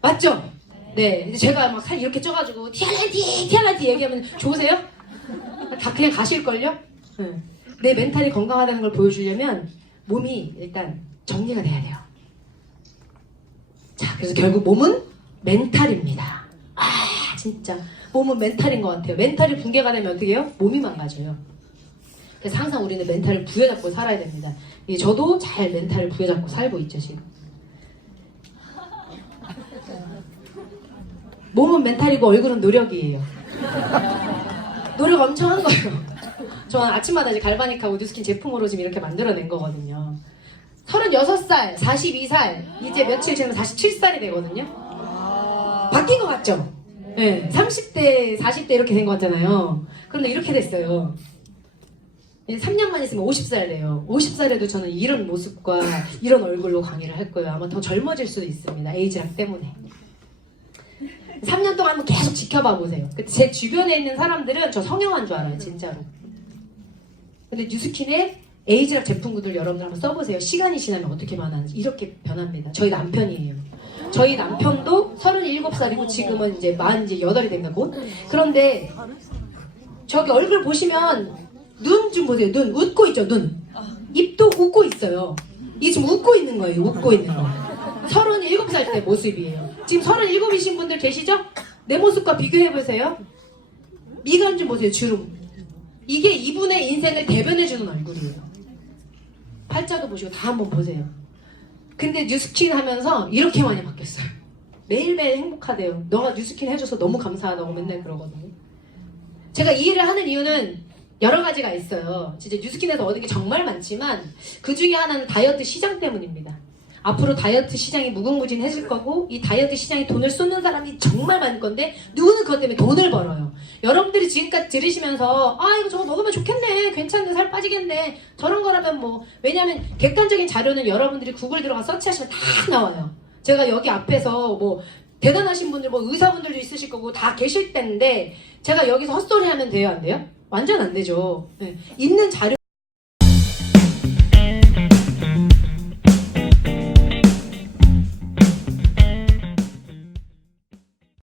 맞죠? 네. 제가 막 살 이렇게 쪄가지고 TR90 얘기하면 좋으세요? 다 그냥 가실걸요? 네. 내 멘탈이 건강하다는 걸 보여주려면 몸이 일단 정리가 돼야 돼요. 자, 그래서 결국 몸은 멘탈입니다. 아, 진짜 몸은 멘탈인 것 같아요. 멘탈이 붕괴가 되면 어떻게 해요? 몸이 망가져요. 그래서 항상 우리는 멘탈을 부여잡고 살아야 됩니다. 저도 잘 멘탈을 부여잡고 살고 있죠, 지금. 몸은 멘탈이고 얼굴은 노력이에요. 노력 엄청 한 거예요. 저는 아침마다 이제 갈바닉하고 뉴스킨 제품으로 지금 이렇게 만들어낸 거거든요. 36살, 42살, 이제 며칠 지나면 47살이 되거든요. 바뀐 것 같죠? 네, 30대, 40대 이렇게 된 것 같잖아요. 그런데 이렇게 됐어요. 3년만 있으면 50살 돼요. 50살에도 저는 이런 모습과 이런 얼굴로 강의를 할 거예요. 아마 더 젊어질 수도 있습니다. 에이지락 때문에. 3년 동안 한번 계속 지켜봐 보세요. 제 주변에 있는 사람들은 저 성형한 줄 알아요, 진짜로. 근데 뉴스킨의 에이지락 제품군들 여러분들 한번 써보세요. 시간이 지나면 어떻게 변하는지. 이렇게 변합니다. 저희 남편이에요. 저희 남편도 37살이고 지금은 이제 48이 된가 곧. 그런데 저기 얼굴 보시면 눈 좀 보세요. 눈 웃고 있죠, 눈. 입도 웃고 있어요. 이게 지금 웃고 있는 거예요. 웃고 있는 거. 37살 때 모습이에요. 지금 37이신 분들 계시죠? 내 모습과 비교해보세요. 미간 좀 보세요. 주름. 이게 이분의 인생을 대변해주는 얼굴이에요. 팔자도 보시고 다 한번 보세요. 근데 뉴스킨 하면서 이렇게 많이 바뀌었어요. 매일매일 행복하대요. 너가 뉴스킨 해줘서 너무 감사하다고 맨날 그러거든요. 제가 이 일을 하는 이유는 여러 가지가 있어요. 진짜 뉴스킨에서 얻은 게 정말 많지만 그 중에 하나는 다이어트 시장 때문입니다. 앞으로 다이어트 시장이 무궁무진해질 거고 이 다이어트 시장에 돈을 쏟는 사람이 정말 많을 건데 누구는 그것 때문에 돈을 벌어요. 여러분들이 지금까지 들으시면서 아 이거 저거 먹으면 좋겠네, 괜찮네, 살 빠지겠네, 저런 거라면 뭐, 왜냐하면 객관적인 자료는 여러분들이 구글 들어가 서치하시면 다 나와요. 제가 여기 앞에서 뭐 대단하신 분들, 뭐 의사분들도 있으실 거고 다 계실 텐데 제가 여기서 헛소리 하면 돼요, 안 돼요? 완전 안 되죠. 네. 있는 자료